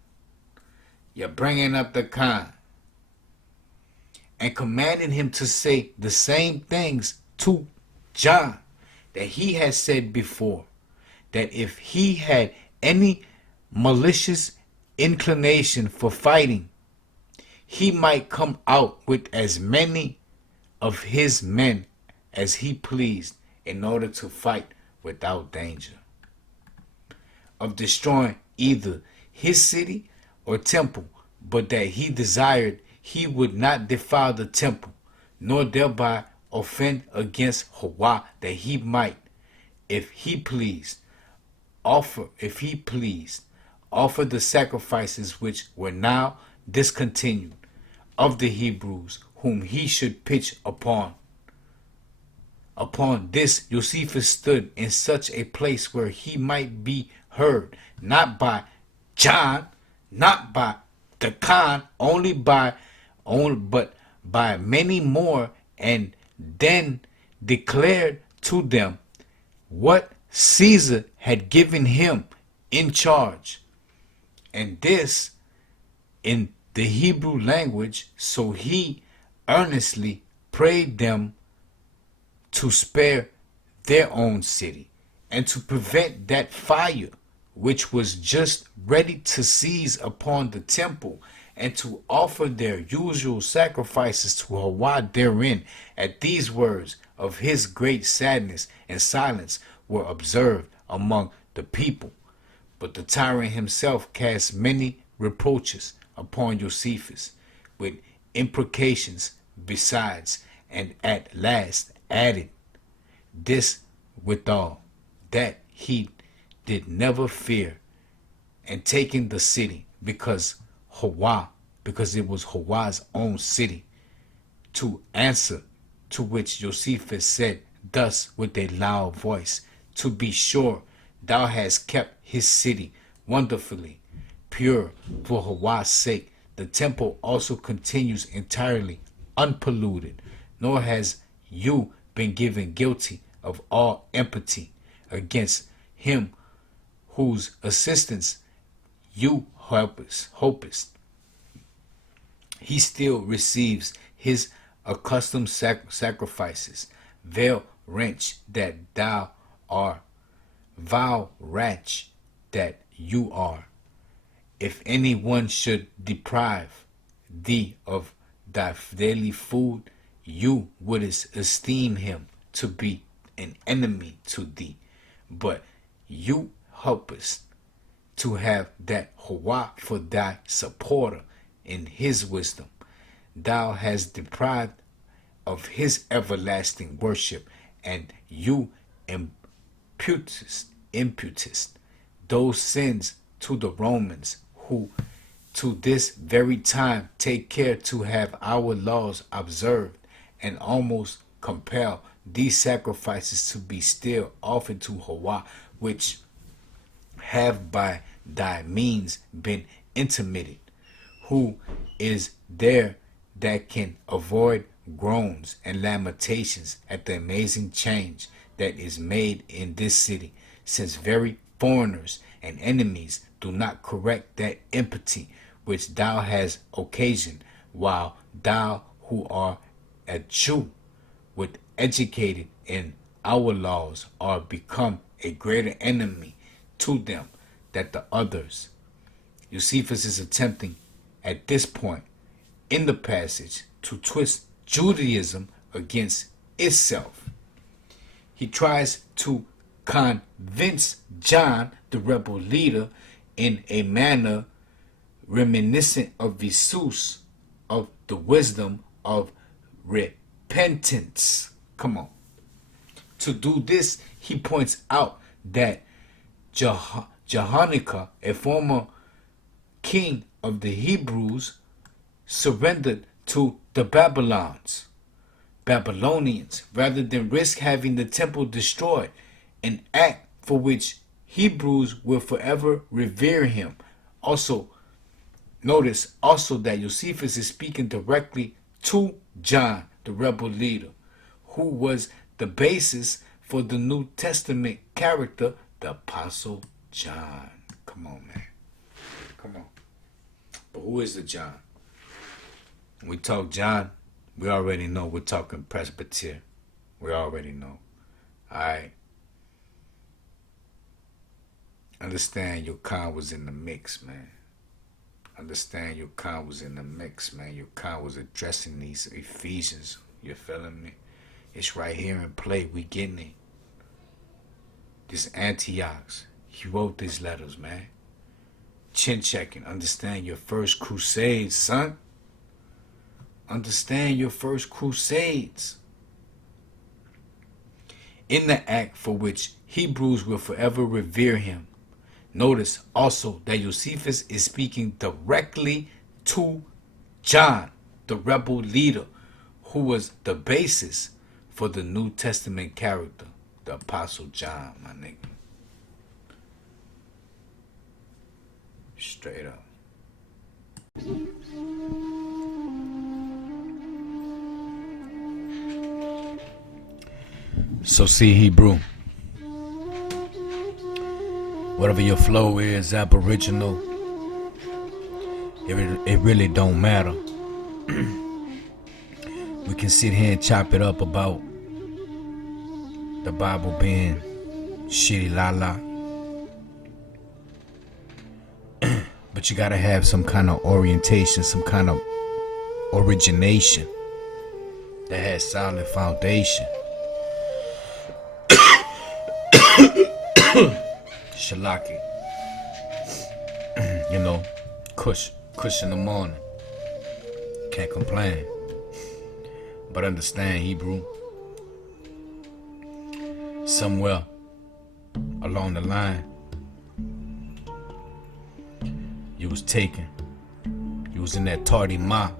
You're bringing up the con. And commanded him to say the same things to John that he had said before, that if he had any malicious inclination for fighting, he might come out with as many of his men as he pleased in order to fight without danger of destroying either his city or temple, but that he desired he would not defile the temple, nor thereby offend against Hawa, that he might, if he pleased, offer the sacrifices which were now discontinued of the Hebrews, whom he should pitch upon. Upon this Josephus stood in such a place where he might be heard, not by John, not by the Khan, but by many more, and then declared to them what Caesar had given him in charge, and this in the Hebrew language. So he earnestly prayed them to spare their own city, and to prevent that fire which was just ready to seize upon the temple, and to offer their usual sacrifices to Hawa therein. At these words of his, great sadness and silence were observed among the people. But the tyrant himself cast many reproaches upon Josephus, with imprecations besides, and at last added this withal, that he did never fear and taking the city, because it was Hawa's own city, to answer to which Josephus said thus with a loud voice, to be sure thou hast kept his city wonderfully pure for Hawa's sake. The temple also continues entirely unpolluted, nor has you been given guilty of all impiety against him whose assistance you hopest. He still receives his accustomed sacrifices. Veil wretch that thou art, vile wretch that you are. If any one should deprive thee of thy daily food, you wouldst esteem him to be an enemy to thee, but you helpest to have that Hawa for thy supporter in his wisdom. Thou hast deprived of his everlasting worship, and you imputest those sins to the Romans, who to this very time take care to have our laws observed, and almost compel these sacrifices to be still offered to Hawa, which have by thy means been intermitted. Who is there that can avoid groans and lamentations at the amazing change that is made in this city, since very foreigners and enemies do not correct that impiety which thou hast occasioned, while thou who art a Jew, with educated in our laws, are become a greater enemy to them than the others. Josephus is attempting at this point in the passage to twist Judaism against itself. He tries to convince John, the rebel leader, in a manner reminiscent of Esus, of the wisdom of repentance. Come on. To do this, he points out that Jehoiakim, a former king of the Hebrews, surrendered to the Babylonians rather than risk having the temple destroyed, an act for which Hebrews will forever revere him. Also, notice also that Josephus is speaking directly to John, the rebel leader, who was the basis for the New Testament character, the Apostle John. Come on, man. Come on. But who is the John? When we talk John, we already know we're talking Presbyterian. We already know. Alright. Understand your con was in the mix, man. Understand your con was in the mix, man. Your con was addressing these Ephesians. You feeling me? It's right here in play. We getting it. This Antiochs. He wrote these letters, man. Chin checking. Understand your first crusades, son. Understand your first crusades. In the act for which Hebrews will forever revere him. Notice also that Josephus is speaking directly to John, the rebel leader, who was the basis for the New Testament character, the Apostle John, my nigga. Straight up. So see, Hebrew. Whatever your flow is, aboriginal, it really don't matter. We can sit here and chop it up about the Bible being shitty la la. But you gotta have some kind of orientation, some kind of origination that has solid foundation. Shalaki. You know, kush in the morning. Can't complain. But understand, Hebrew, somewhere along the line, you was taken. You was in that tardy ma.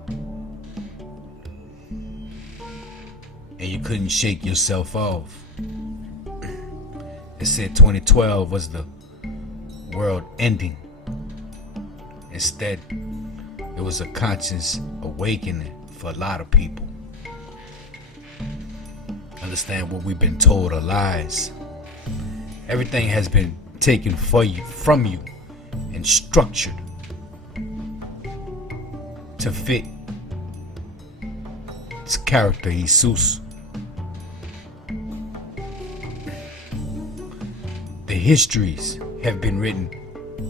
And you couldn't shake yourself off. It said 2012 was the world ending. Instead, it was a conscious awakening for a lot of people. Understand what we've been told are lies. Everything has been taken from you and structured to fit its character, Esus. The histories have been written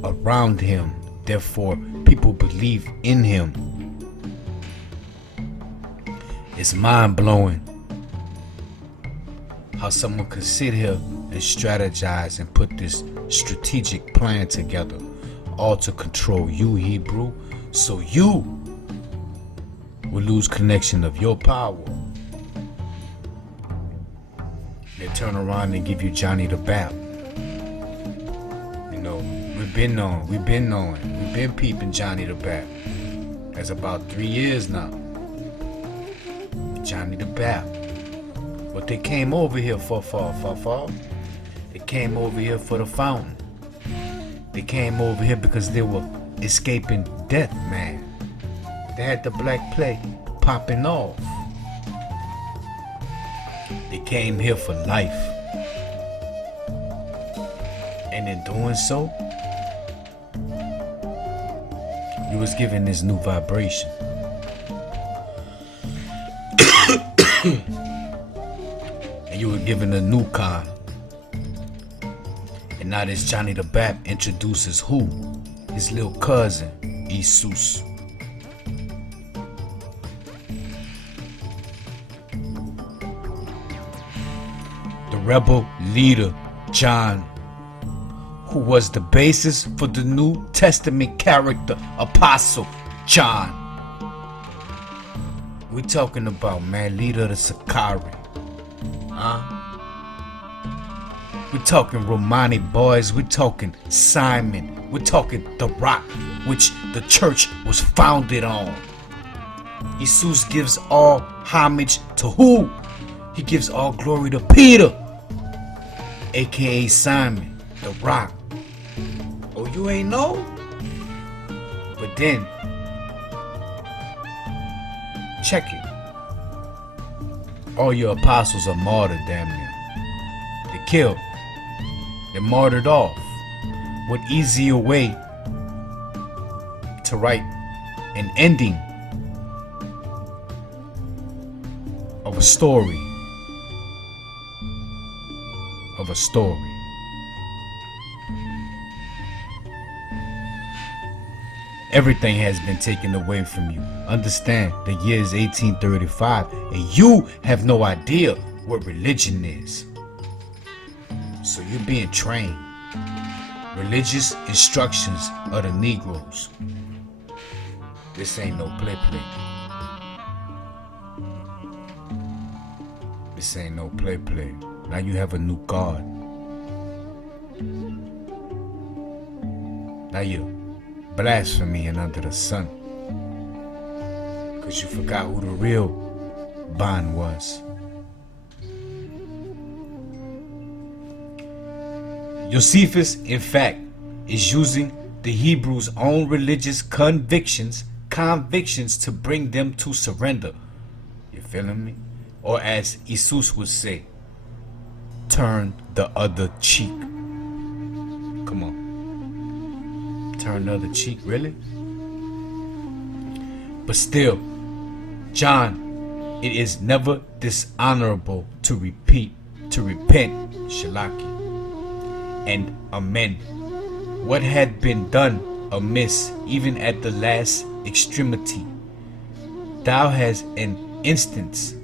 around him, therefore people believe in him. It's mind-blowing how someone could sit here and strategize and put this strategic plan together, all to control you, Hebrew, so you will lose connection of your power. They turn around and give you Johnny the Bap. We've been peeping Johnny the Bap. That's about 3 years now. Johnny the Bap. What they came over here for? They came over here for the fountain. They came over here because they were escaping death, man. They had the Black Plague popping off. They came here for life. And in doing so, you was given this new vibration. And you were given a new kind. And now this Johnny the Bap introduces who? His little cousin, Esus. The rebel leader, John, who was the basis for the New Testament character, Apostle John. We talking about, man, leader of the Sakari. We're talking Romani boys. We're talking Simon. We're talking the rock which the church was founded on. Jesus gives all homage to who? He gives all glory to Peter. aka Simon, the Rock. Oh, you ain't know? But then, check it. All your apostles are martyred, damn near. They're killed. They're martyred off. What easier way to write an ending of a story? Everything has been taken away from you. Understand, the year is 1835, and you have no idea what religion is. So you're being trained. Religious instructions of the Negroes. This ain't no play. This ain't no play. Now you have a new God. Now you're blaspheming under the sun. Because you forgot who the real bond was. Josephus, in fact, is using the Hebrews' own religious convictions to bring them to surrender. You feeling me? Or as Esus would say, turn the other cheek. Come on. Turn the other cheek, really? But still, John, it is never dishonorable to repent, Shalaki, and amend what had been done amiss, even at the last extremity. Thou hast an instance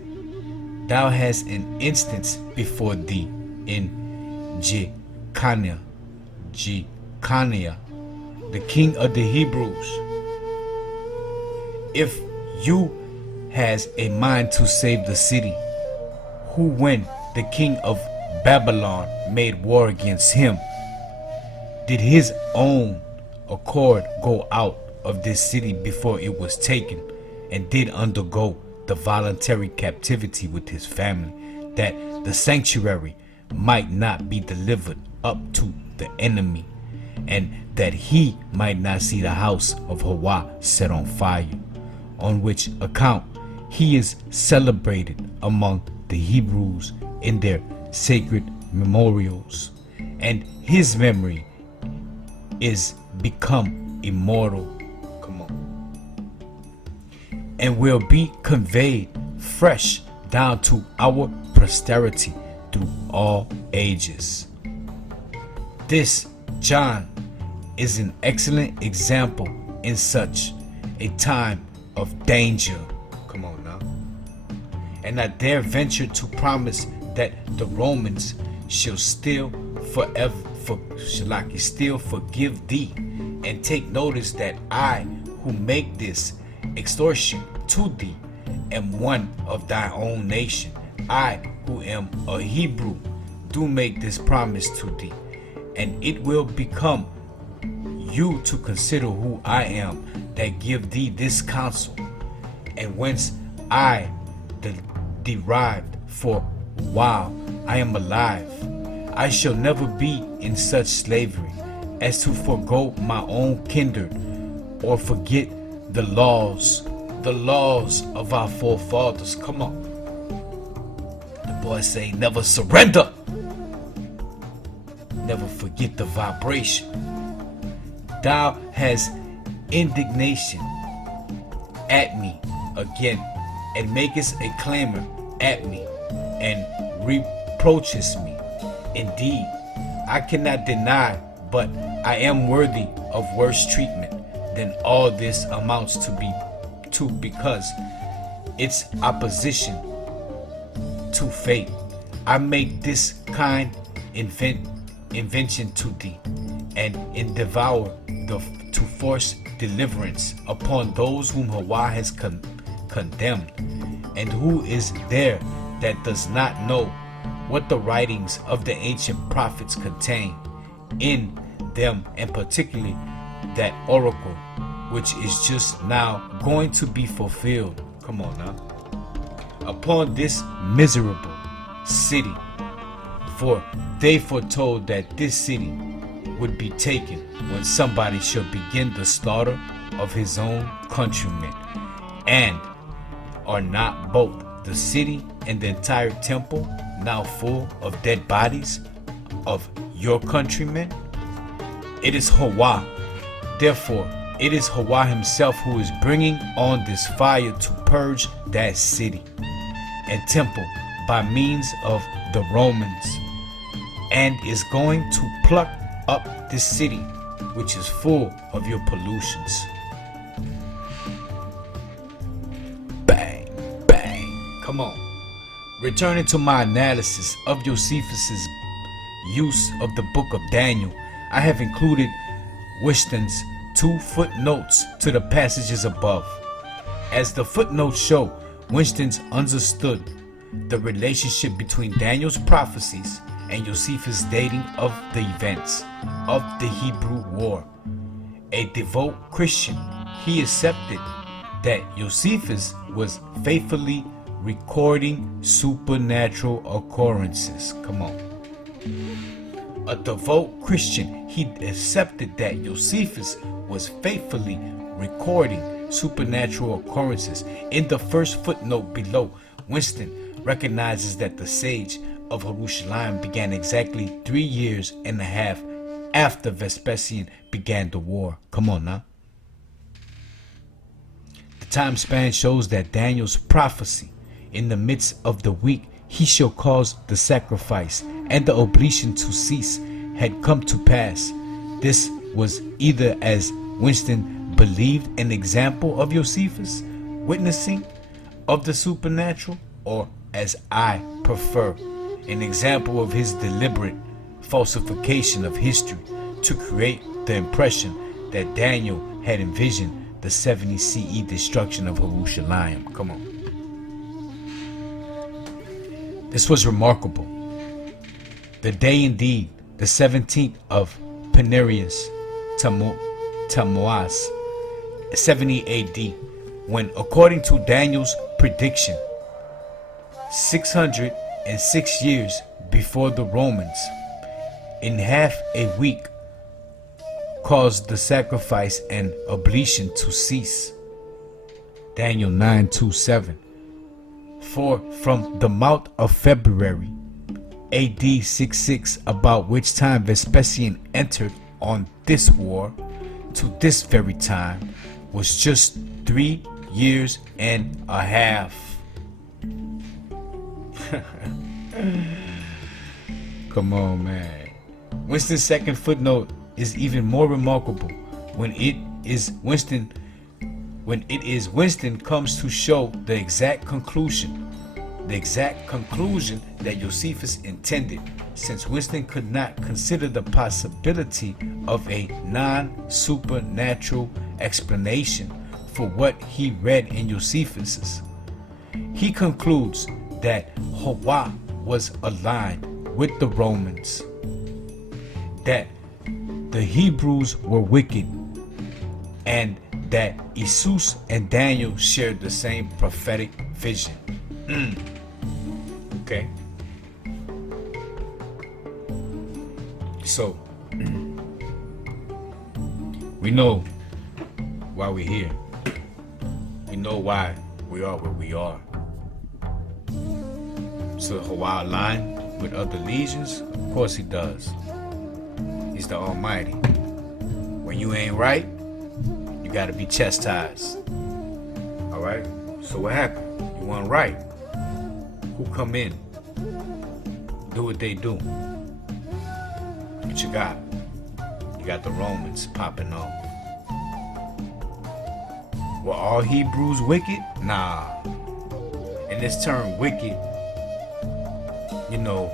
before thee in Jeconiah, the king of the Hebrews. If you has a mind to save the city, who when the king of Babylon made war against him, did his own accord go out of this city before it was taken, and did undergo the voluntary captivity with his family, that the sanctuary might not be delivered up to the enemy, and that he might not see the house of Hawa set on fire, on which account he is celebrated among the Hebrews in their sacred memorials, and his memory is become immortal. Come on. And will be conveyed fresh down to our posterity through all ages. This, John, is an excellent example in such a time of danger. Come on now. And I dare venture to promise that the Romans shall still forgive thee, and take notice that I, who make this extortion to thee, am one of thy own nation. I, who am a Hebrew, do make this promise to thee, and it will become you to consider who I am that give thee this counsel, and whence I derived, for while I am alive, I shall never be in such slavery as to forego my own kindred, or forget the laws of our forefathers. Come on. The boy say, never surrender. Never forget the vibration. Thou hast indignation at me again, and makest a clamor at me, and reproachest me. Indeed, I cannot deny, but I am worthy of worse treatment than all this amounts to because its opposition to fate. I make this kind invention to thee, and endeavor to force deliverance upon those whom Hawa has condemned. And who is there that does not know what the writings of the ancient prophets contain in them, and particularly that oracle which is just now going to be fulfilled? Come on now. Upon this miserable city, For they foretold that this city would be taken when somebody should begin the slaughter of his own countrymen. And are not both the city and the entire temple now full of dead bodies of your countrymen? It is Hawa. Therefore, it is Hawa himself who is bringing on this fire to purge that city and temple by means of the Romans, and is going to pluck up this city which is full of your pollutions. Bang, bang. Come on. Returning to my analysis of Josephus's use of the book of Daniel, I have included Winston's 2 footnotes to the passages above. As the footnotes show, Winston's understood the relationship between Daniel's prophecies and Josephus' dating of the events of the Hebrew War. A devout Christian, he accepted that Josephus was faithfully recording supernatural occurrences. Come on. A devout Christian, he accepted that Josephus was faithfully recording supernatural occurrences. In the first footnote below, Winston recognizes that the siege of Jerusalem began exactly 3 years and a half after Vespasian began the war. Come on now. The time span shows that Daniel's prophecy, in the midst of the week he shall cause the sacrifice and the oblation to cease, had come to pass. This was either, as Winston believed, an example of Josephus witnessing of the supernatural, or, as I prefer, an example of his deliberate falsification of history to create the impression that Daniel had envisioned the 70 CE destruction of Jerusalem. Come on. This was remarkable. The day indeed, the 17th of Penarius Tammuz, 70 AD, when, according to Daniel's prediction, 606 years before the Romans, in half a week, caused the sacrifice and oblation to cease. Daniel 9:27. For from the month of February, AD 66, about which time Vespasian entered on this war, to this very time, was just 3 years and a half. Come on, man. Winston's second footnote is even more remarkable when it is Winston comes to show the exact conclusion that Josephus intended, since Winston could not consider the possibility of a non-supernatural explanation for what he read in Josephus. He concludes that Hawa was aligned with the Romans, that the Hebrews were wicked, and that Esus and Daniel shared the same prophetic vision. Okay. So, we know why we're here. We know why we are where we are. So Hawa aligned with other legions? Of course he does. He's the Almighty. When you ain't right, you gotta be chastised. Alright? So what happened? You weren't right. Who come in? Do what they do. What you got? You got the Romans popping off. Were all Hebrews wicked? Nah. And this term wicked, you know,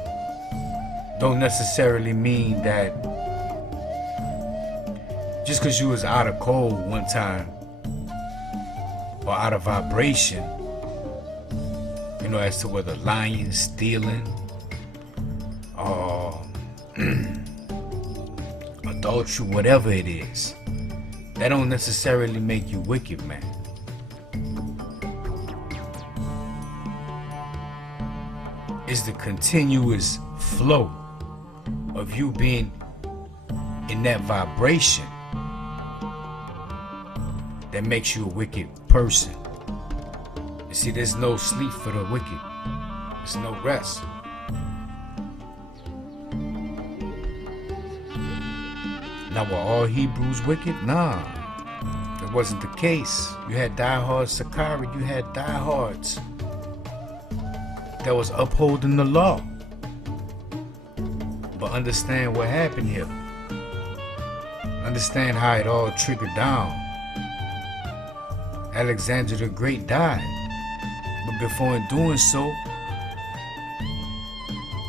don't necessarily mean that just because you was out of code one time or out of vibration, you know, as to whether lying, stealing, or adultery, whatever it is, that don't necessarily make you wicked, man. It's the continuous flow of you being in that vibration that makes you a wicked person. You see, there's no sleep for the wicked. There's no rest. Now, were all Hebrews wicked? Nah, that wasn't the case. You had diehard Sakari, you had diehards that was upholding the law. But understand what happened here. Understand how it all trickled down. Alexander the Great died, but before doing so,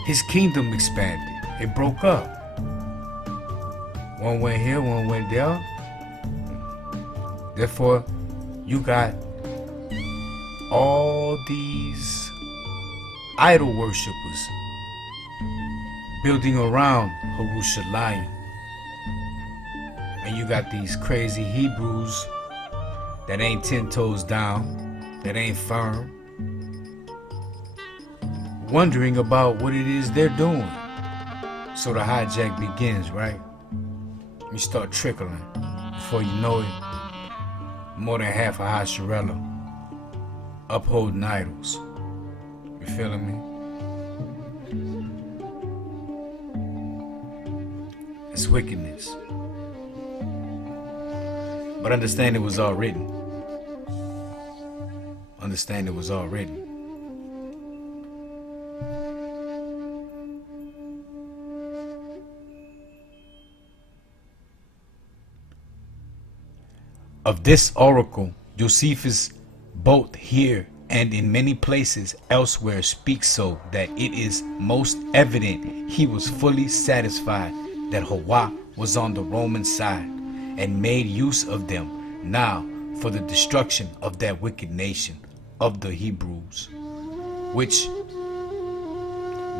his kingdom expanded. It broke up. One went here, one went there. Therefore, you got all these idol worshippers building around Jerusalem. And you got these crazy Hebrews that ain't 10 toes down, that ain't firm, wondering about what it is they're doing. So the hijack begins, right? You start trickling. Before you know it, more than half of Hasharella upholding idols. You feeling me? It's wickedness. But understand it was all written. Understand it was all written. Of this oracle, Josephus both here and in many places elsewhere speaks so that it is most evident he was fully satisfied that Hawa was on the Roman side and made use of them now for the destruction of that wicked nation of the Hebrews, which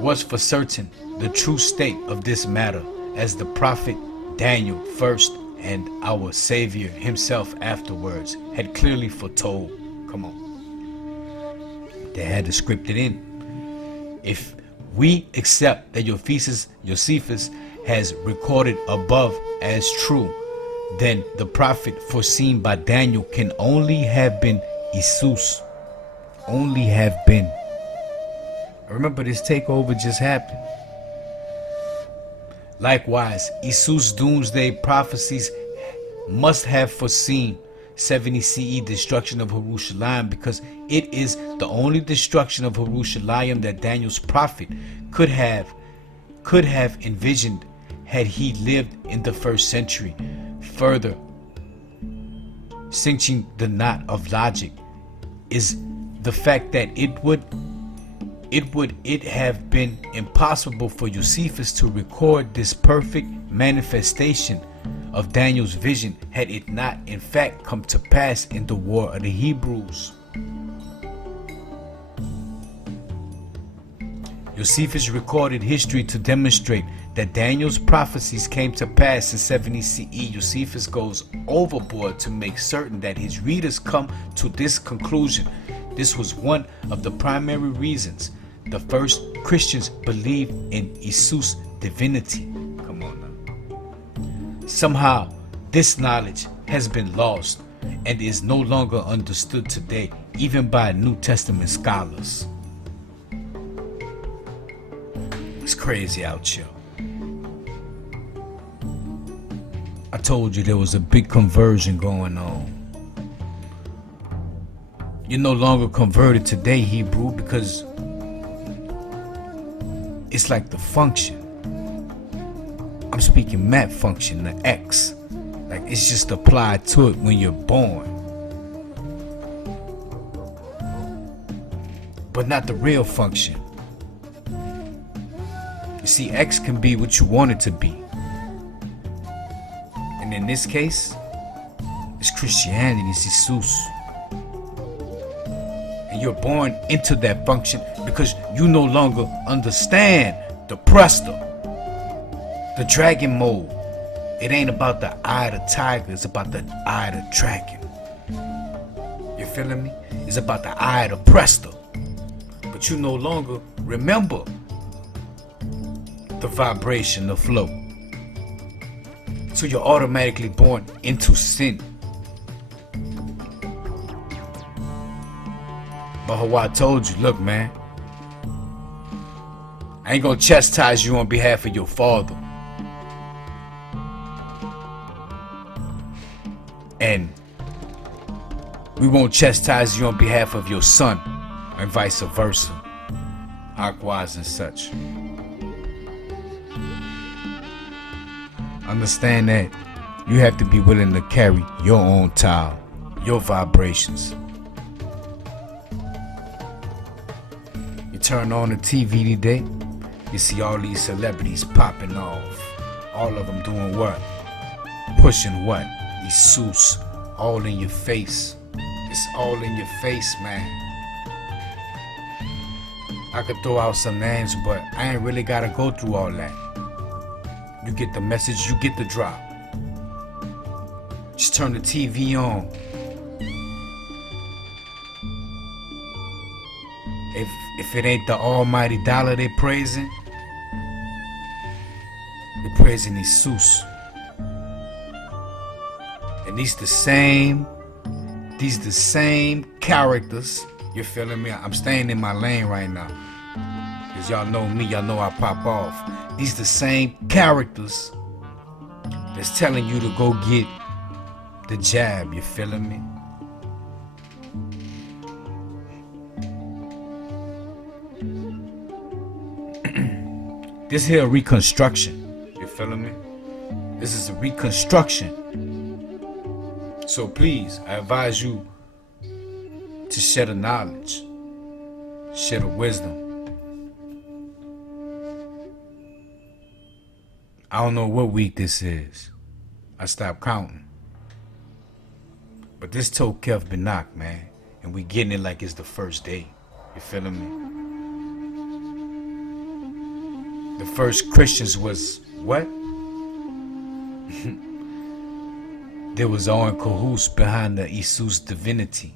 was for certain the true state of this matter, as the prophet Daniel first and our Savior himself afterwards had clearly foretold. Come on. They had to script it in. If we accept that Josephus has recorded above as true, then the prophet foreseen by Daniel can only have been Esus. Only have been. Remember, this takeover just happened. Likewise, Esus' doomsday prophecies must have foreseen 70 CE destruction of Jerusalem, because it is the only destruction of Jerusalem that Daniel's prophet could have envisioned had he lived in the first century. Further, cinching the knot of logic is the fact that it would have been impossible for Josephus to record this perfect manifestation of Daniel's vision had it not in fact come to pass in the war of the Hebrews. Josephus recorded history to demonstrate that Daniel's prophecies came to pass in 70 CE. Josephus goes overboard to make certain that his readers come to this conclusion. This was one of the primary reasons the first Christians believed in Esus' divinity. Come on now. Somehow, this knowledge has been lost and is no longer understood today, even by New Testament scholars. It's crazy out here. I told you there was a big conversion going on. You're no longer converted today, Hebrew, because it's like the function. I'm speaking map function, the X. Like it's just applied to it when you're born. But not the real function. You see, X can be what you want it to be. And in this case, it's Christianity, it's Jesus. And you're born into that function because you no longer understand the Presta, the dragon mode. It ain't about the eye of the tiger, it's about the eye of the dragon. You feeling me? It's about the eye of the Presta. But you no longer remember the vibration, the flow. So you're automatically born into sin. But how I told you, look, man, I ain't gonna chastise you on behalf of your father. And we won't chastise you on behalf of your son, and vice versa. Likewise and such. Understand that you have to be willing to carry your own tile, your vibrations. You turn on the TV today, you see all these celebrities popping off. All of them doing what? Pushing what? Esus, all in your face. It's all in your face, man. I could throw out some names, but I ain't really gotta go through all that. You get the message, you get the drop. Just turn the TV on. If it ain't the almighty dollar they praising, they praising Esus. And these the same characters. You feeling me? I'm staying in my lane right now. Cause y'all know me, y'all know I pop off. These the same characters that's telling you to go get the jab. You feeling me? This here a reconstruction. You feeling me? This is a reconstruction. So please, I advise you to share the knowledge, share the wisdom. I don't know what week this is. I stopped counting. But this topology Binach, man, and we getting it like it's the first day. You feeling me? The first Christians was what? There was all in cahoots behind the Esus divinity.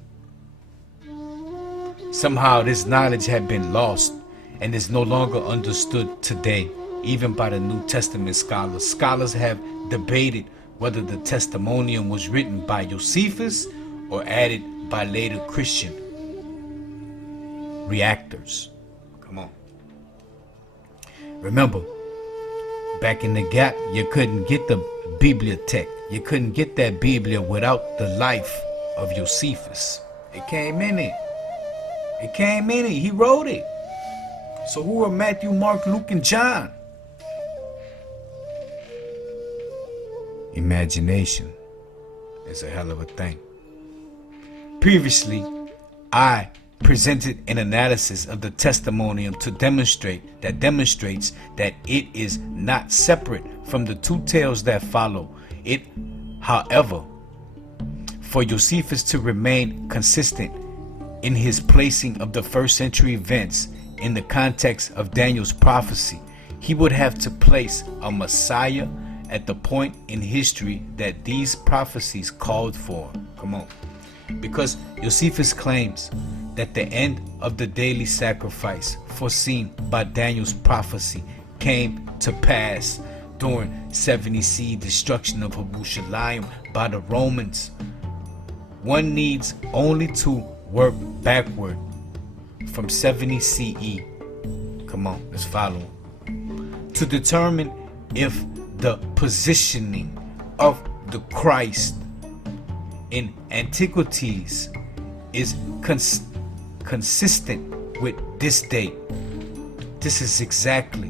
Somehow this knowledge had been lost and is no longer understood today, even by the New Testament scholars. Scholars have debated whether the testimonium was written by Josephus or added by later Christian reactors. Come on. Remember, back in the gap, you couldn't get the bibliothèque. You couldn't get that Biblia without the life of Josephus. It came in it. It came in it. He wrote it. So who are Matthew, Mark, Luke, and John? Imagination is a hell of a thing. Previously, I presented an analysis of the testimonium to demonstrates that it is not separate from the two tales that follow it. However, for Josephus to remain consistent in his placing of the first century events in the context of Daniel's prophecy, he would have to place a Messiah at the point in history that these prophecies called for. Come on. Because Josephus claims that the end of the daily sacrifice foreseen by Daniel's prophecy came to pass during 70 CE destruction of Jerusalem by the Romans. One needs only to work backward from 70 CE. Come on, let's follow. To determine if the positioning of the Christ in antiquities is consistent with this date. This is exactly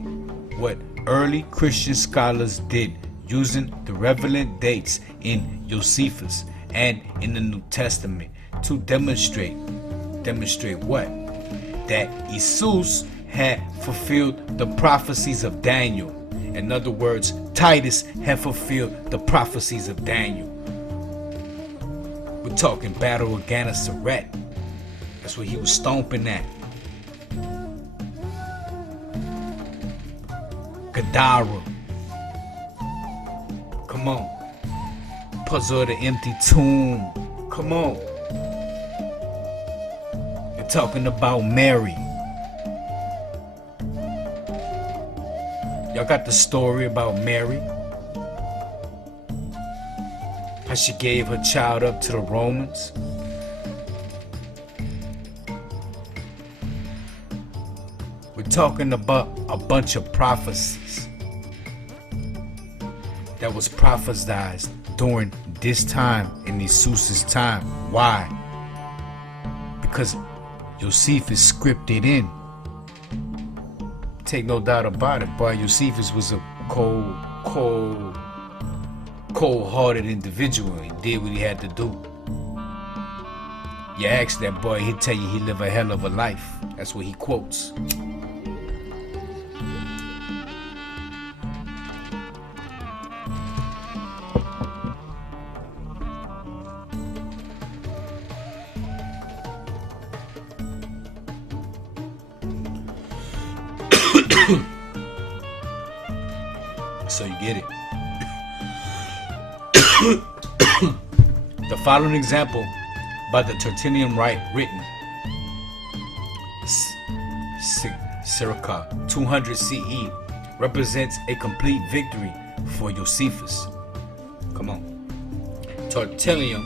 what early Christian scholars did, using the relevant dates in Josephus and in the New Testament to demonstrate what? That Esus had fulfilled the prophecies of Daniel. In other words, Titus had fulfilled the prophecies of Daniel. We're talking battle of Gennesaret. That's what he was stomping at. Gadara. Come on. Puzzle of the empty tomb. Come on. You're talking about Mary. Y'all Y'all got the story about Mary. How she gave her child up to the Romans. We're talking about a bunch of prophecies that was prophesied during this time, in Esus's time. Why? Because Josephus scripted in. Take no doubt about it, boy. Josephus was a cold-hearted individual. He did what he had to do. You ask that boy, he'll tell you he lived a hell of a life. That's what he quotes. So you get it. The following example by the Tertullian written circa 200 CE represents a complete victory for Josephus. Come on. Tertullian,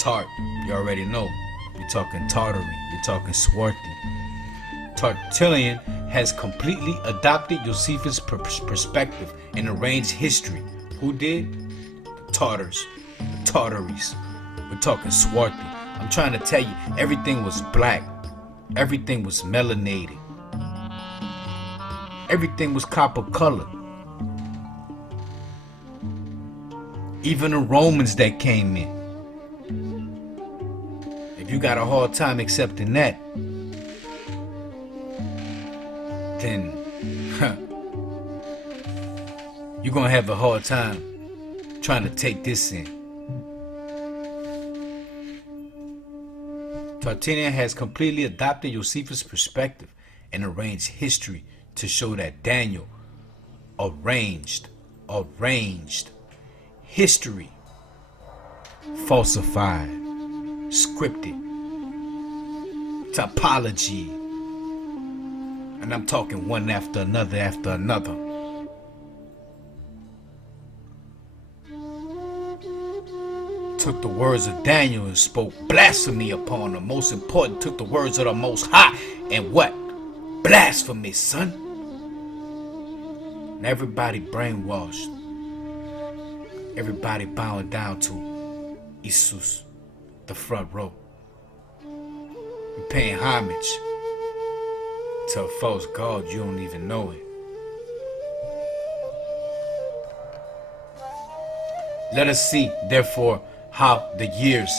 Tart, you already know. You're talking Tartary, you're talking Swarthy. Tertullian has completely adopted Josephus' perspective and arranged history. Who did? The Tartars, the Tartaries. We're talking Swarthy. I'm trying to tell you, everything was black. Everything was melanated. Everything was copper colored. Even the Romans that came in. If you got a hard time accepting that, then you're gonna have a hard time trying to take this in. Tertullian has completely adopted Josephus' perspective and arranged history to show that Daniel arranged history, falsified, scripted, topology. And I'm talking one after another after another. Took the words of Daniel and spoke blasphemy upon them. Most important, took the words of the Most High and what? Blasphemy, son. And everybody brainwashed. Everybody bowing down to Esus, the front row. You're paying homage to a false god, you don't even know it. Let us see, therefore, how the years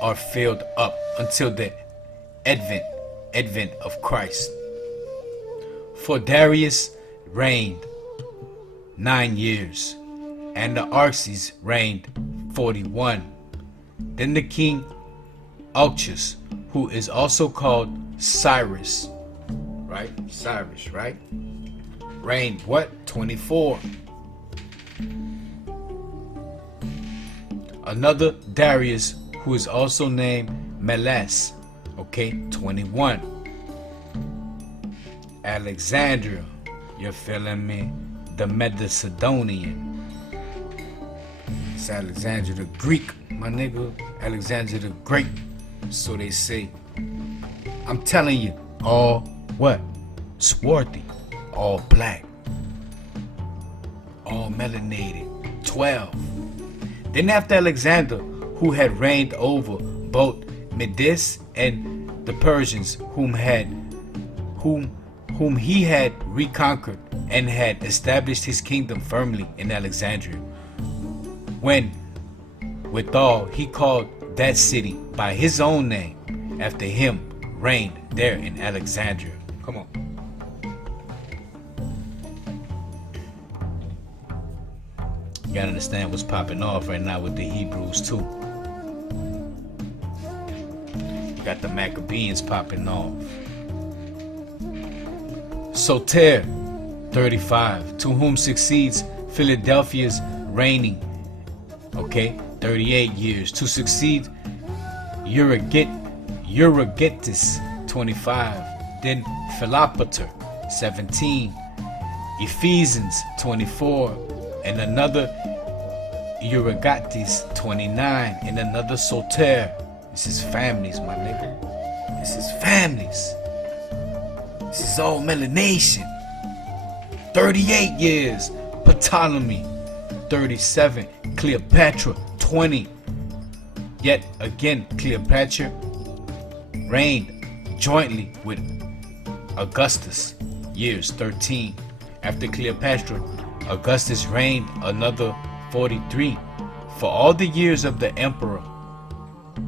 are filled up until the advent of Christ. For Darius reigned 9 years, and the Arxes reigned 41. Then the king Archus, who is also called Cyrus, right? Cyrus, right? Reigned what? 24. Another Darius, who is also named Meles, okay, 21. Alexandria, you're feeling me? The Macedonian. It's Alexander the Greek, my nigga. Alexander the Great, so they say. I'm telling you, all what? Swarthy, all black, all melanated. 12. Then after Alexander, who had reigned over both Medes and the Persians, whom he had reconquered and had established his kingdom firmly in Alexandria, when withal he called that city by his own name, after him reigned there in Alexandria. Come on. You gotta understand what's popping off right now with the Hebrews too. You got the Maccabees popping off. Soter, 35, to whom succeeds Philadelphia's reigning, okay, 38 years. To succeed Euergetes, 25, then Philopater 17, Ephesians 24, and another Eurygates 29, and another Soter. This is families, my nigga. This is families. This is all melanation. 38 years, Ptolemy. 37, Cleopatra. 20. Yet again, Cleopatra reigned jointly with Augustus. Years 13. After Cleopatra, Augustus reigned another 43. For all the years of the emperor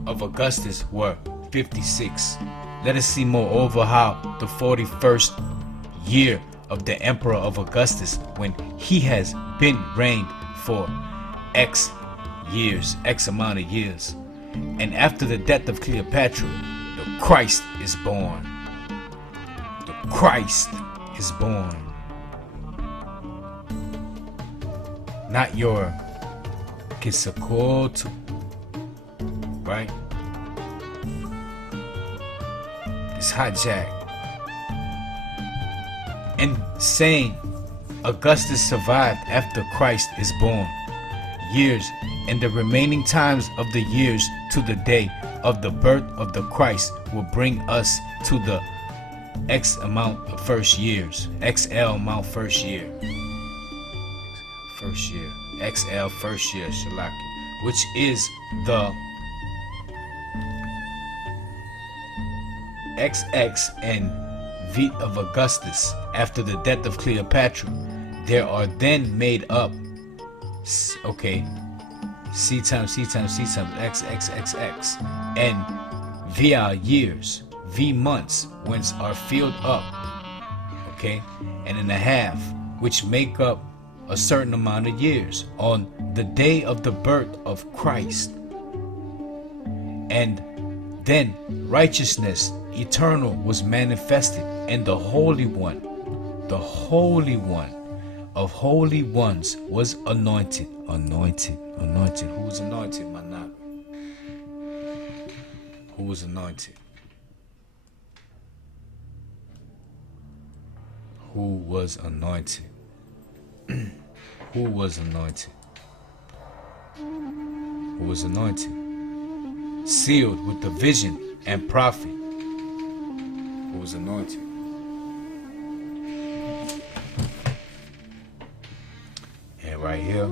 of Augustus were 56. Let us see moreover how the 41st year of the emperor of Augustus, when he has been reigned for X years, X amount of years, and after the death of Cleopatra, the Christ is born. The Christ is born. Not your Kisakotu, right? It's hijacked. And saying Augustus survived after Christ is born years, and the remaining times of the years to the day of the birth of the Christ will bring us to the X amount of first years, XL amount first year, XL first year, Shalaki, which is the XX and V of Augustus after the death of Cleopatra. There are then made up, okay, C times X, and VI years, V months, whence are filled up, okay, and in a half, which make up a certain amount of years on the day of the birth of Christ. And then righteousness eternal was manifested, and the Holy One of holy ones was anointed. Who was anointed, my nigga? Who was anointed? Who was anointed? Who was anointed? Who was anointed? Sealed with the vision and prophet. Who was anointed? And right here,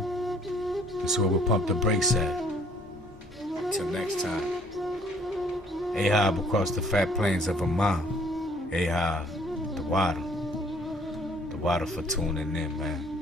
this is where we'll pump the brakes at. Till next time. Ahab across the fat plains of Ammon. Ahab, the water for tuning in, man.